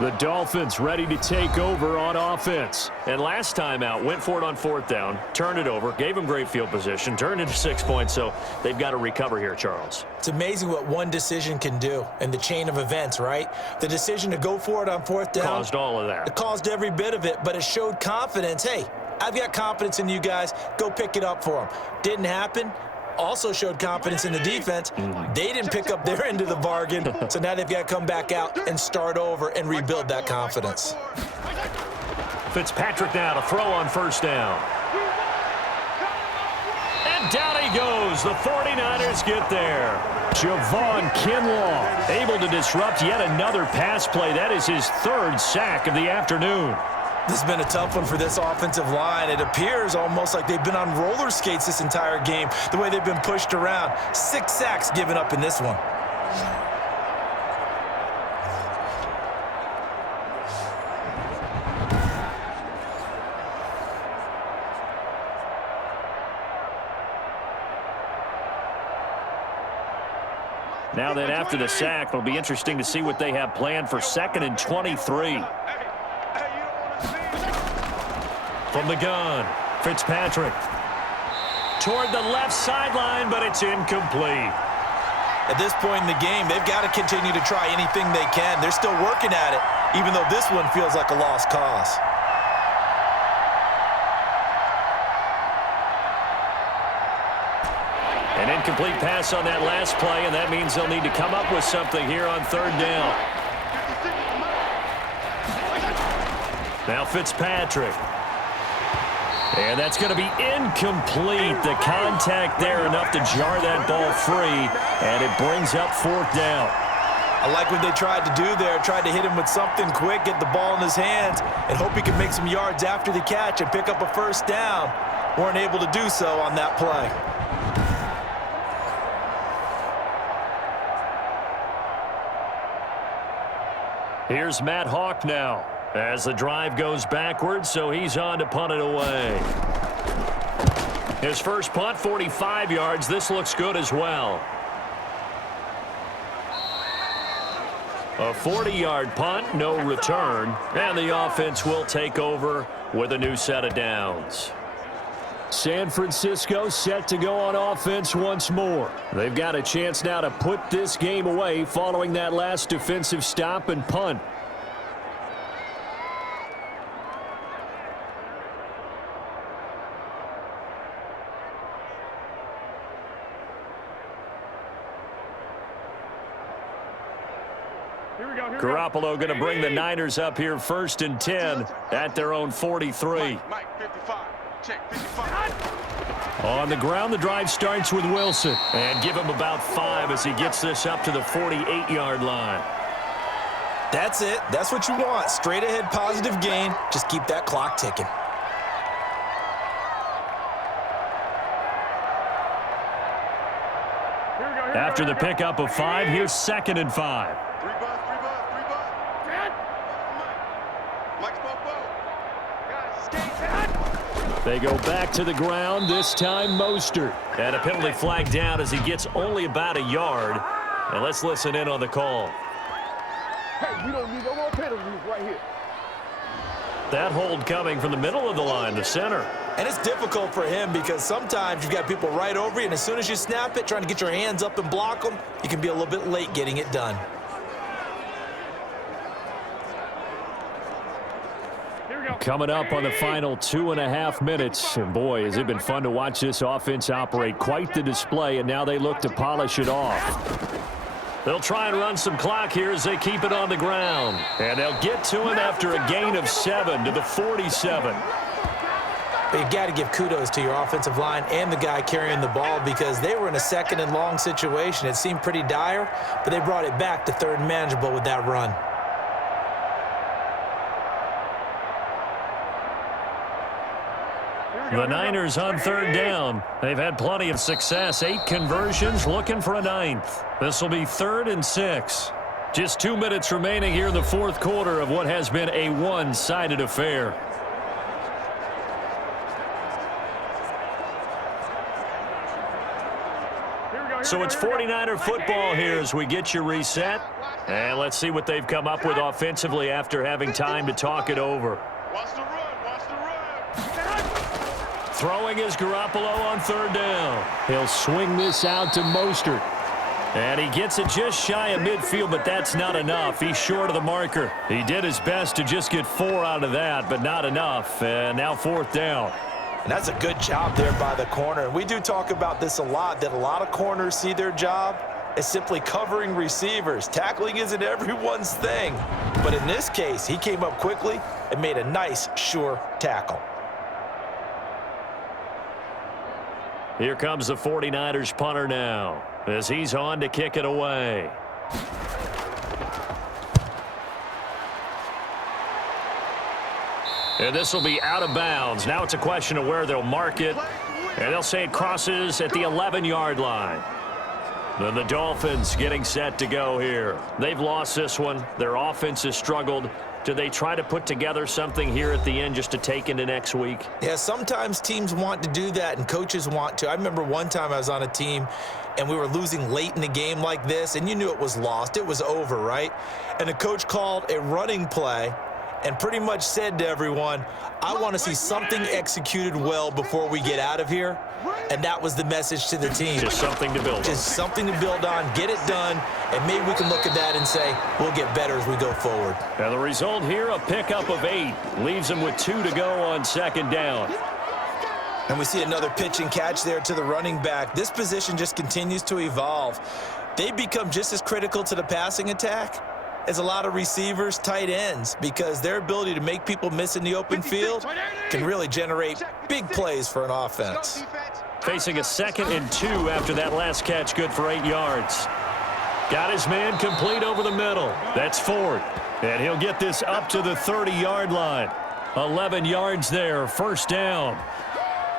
The Dolphins ready to take over on offense. And last time out, went for it on 4th down, turned it over, gave them great field position, turned into 6 points, so they've got to recover here, Charles. It's amazing what one decision can do in the chain of events, right? The decision to go for it on 4th down caused all of that. It caused every bit of it, but it showed confidence. Hey, I've got confidence in you guys. Go pick it up for them. Didn't happen. Also showed confidence in the defense. They didn't pick up their end of the bargain, so now they've got to come back out and start over and rebuild that confidence. Fitzpatrick now to throw on 1st down. And down he goes. The 49ers get there. Javon Kinlaw able to disrupt yet another pass play. That is his 3rd sack of the afternoon. This has been a tough one for this offensive line. It appears almost like they've been on roller skates this entire game, the way they've been pushed around. 6 sacks given up in this one. Now then, after the sack, it'll be interesting to see what they have planned for 2nd and 23. From the gun, Fitzpatrick. Toward the left sideline, but it's incomplete. At this point in the game, they've got to continue to try anything they can. They're still working at it, even though this one feels like a lost cause. An incomplete pass on that last play, and that means they'll need to come up with something here on 3rd down. Now Fitzpatrick. And that's going to be incomplete. The contact there enough to jar that ball free, and it brings up 4th down. I like what they tried to do there, tried to hit him with something quick, get the ball in his hands, and hope he can make some yards after the catch and pick up a 1st down. Weren't able to do so on that play. Here's Matt Hawk now as the drive goes backwards, so he's on to punt it away. His first punt, 45 yards. This looks good as well. A 40-yard punt, no return, and the offense will take over with a new set of downs. San Francisco set to go on offense once more. They've got a chance now to put this game away following that last defensive stop and punt. Garoppolo going to bring the Niners up here 1st and 10 at their own 43. Mike, 55. Check, 55. On the ground, the drive starts with Wilson. And give him about 5 as he gets this up to the 48-yard line. That's it. That's what you want. Straight ahead positive gain. Just keep that clock ticking. After the pickup of 5, here's 2nd and 5. Three bus. Mike's They go back to the ground, this time Mostert. And a penalty flag down as he gets only about a yard. And let's listen in on the call. Hey, we don't need no more penalties right here. That hold coming from the middle of the line, the center. And it's difficult for him because sometimes you've got people right over you, and as soon as you snap it, trying to get your hands up and block them, you can be a little bit late getting it done. Coming up on the final 2.5 minutes. And boy, has it been fun to watch this offense operate. Quite the display, and now they look to polish it off. They'll try and run some clock here as they keep it on the ground. And they'll get to him after a gain of 7 to the 47. But you got to give kudos to your offensive line and the guy carrying the ball because they were in a 2nd and long situation. It seemed pretty dire, but they brought it back to 3rd and manageable with that run. The Niners on 3rd down. They've had plenty of success. 8 conversions, looking for a 9th. This will be 3rd and 6. Just 2 minutes remaining here in the 4th quarter of what has been a one-sided affair. So it's 49er football here as we get you reset. And let's see what they've come up with offensively after having time to talk it over. Watch the run. Throwing is Garoppolo on 3rd down. He'll swing this out to Mostert. And he gets it just shy of midfield, but that's not enough. He's short of the marker. He did his best to just get 4 out of that, but not enough. And now 4th down. And that's a good job there by the corner. And we do talk about this a lot, that a lot of corners see their job as simply covering receivers. Tackling isn't everyone's thing. But in this case, he came up quickly and made a nice, sure tackle. Here comes the 49ers punter now as he's on to kick it away. And this will be out of bounds. Now it's a question of where they'll mark it. And they'll say it crosses at the 11-yard line. Then the Dolphins getting set to go here. They've lost this one. Their offense has struggled. Do they try to put together something here at the end just to take into next week? Yeah, sometimes teams want to do that and coaches want to. I remember one time I was on a team and we were losing late in the game like this, and you knew it was lost. It was over, right? And the coach called a running play and pretty much said to everyone, I want to see something executed well before we get out of here. And that was the message to the team. Just something to build on. Just something to build on, get it done, and maybe we can look at that and say, we'll get better as we go forward. Now the result here, a pickup of 8. Leaves them with 2 to go on 2nd down. And we see another pitch and catch there to the running back. This position just continues to evolve. They become just as critical to the passing attack as a lot of receivers, tight ends, because their ability to make people miss in the open field can really generate big plays for an offense. Facing a 2nd and 2 after that last catch, good for 8 yards. Got his man complete over the middle. That's Ford. And he'll get this up to the 30-yard line. 11 yards there, 1st down.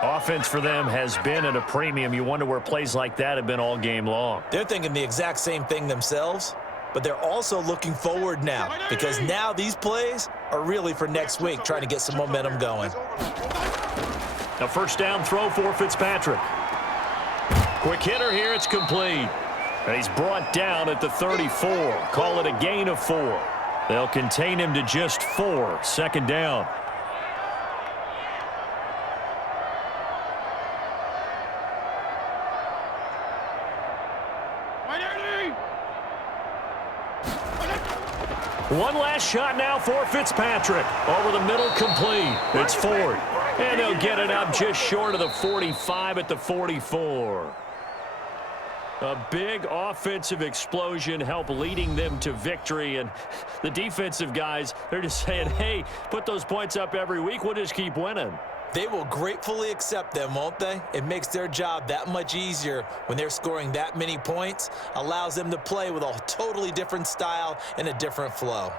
Offense for them has been at a premium. You wonder where plays like that have been all game long. They're thinking the exact same thing themselves, but they're also looking forward now because now these plays are really for next week, trying to get some momentum going. A 1st down throw for Fitzpatrick. Quick hitter here, it's complete. And he's brought down at the 34. Call it a gain of 4. They'll contain him to just 4. 2nd down. One last shot now for Fitzpatrick. Over the middle, complete. It's Ford. And they'll get it up just short of the 45 at the 44. A big offensive explosion helped leading them to victory. And the defensive guys, they're just saying, hey, put those points up every week. We'll just keep winning. They will gratefully accept them, won't they? It makes their job that much easier when they're scoring that many points, allows them to play with a totally different style and a different flow.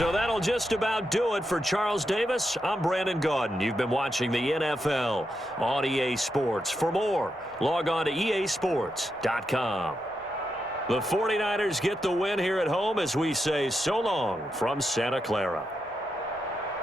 So that'll just about do it for Charles Davis. I'm Brandon Gaudin. You've been watching the NFL on EA Sports. For more, log on to easports.com. The 49ers get the win here at home as we say so long from Santa Clara.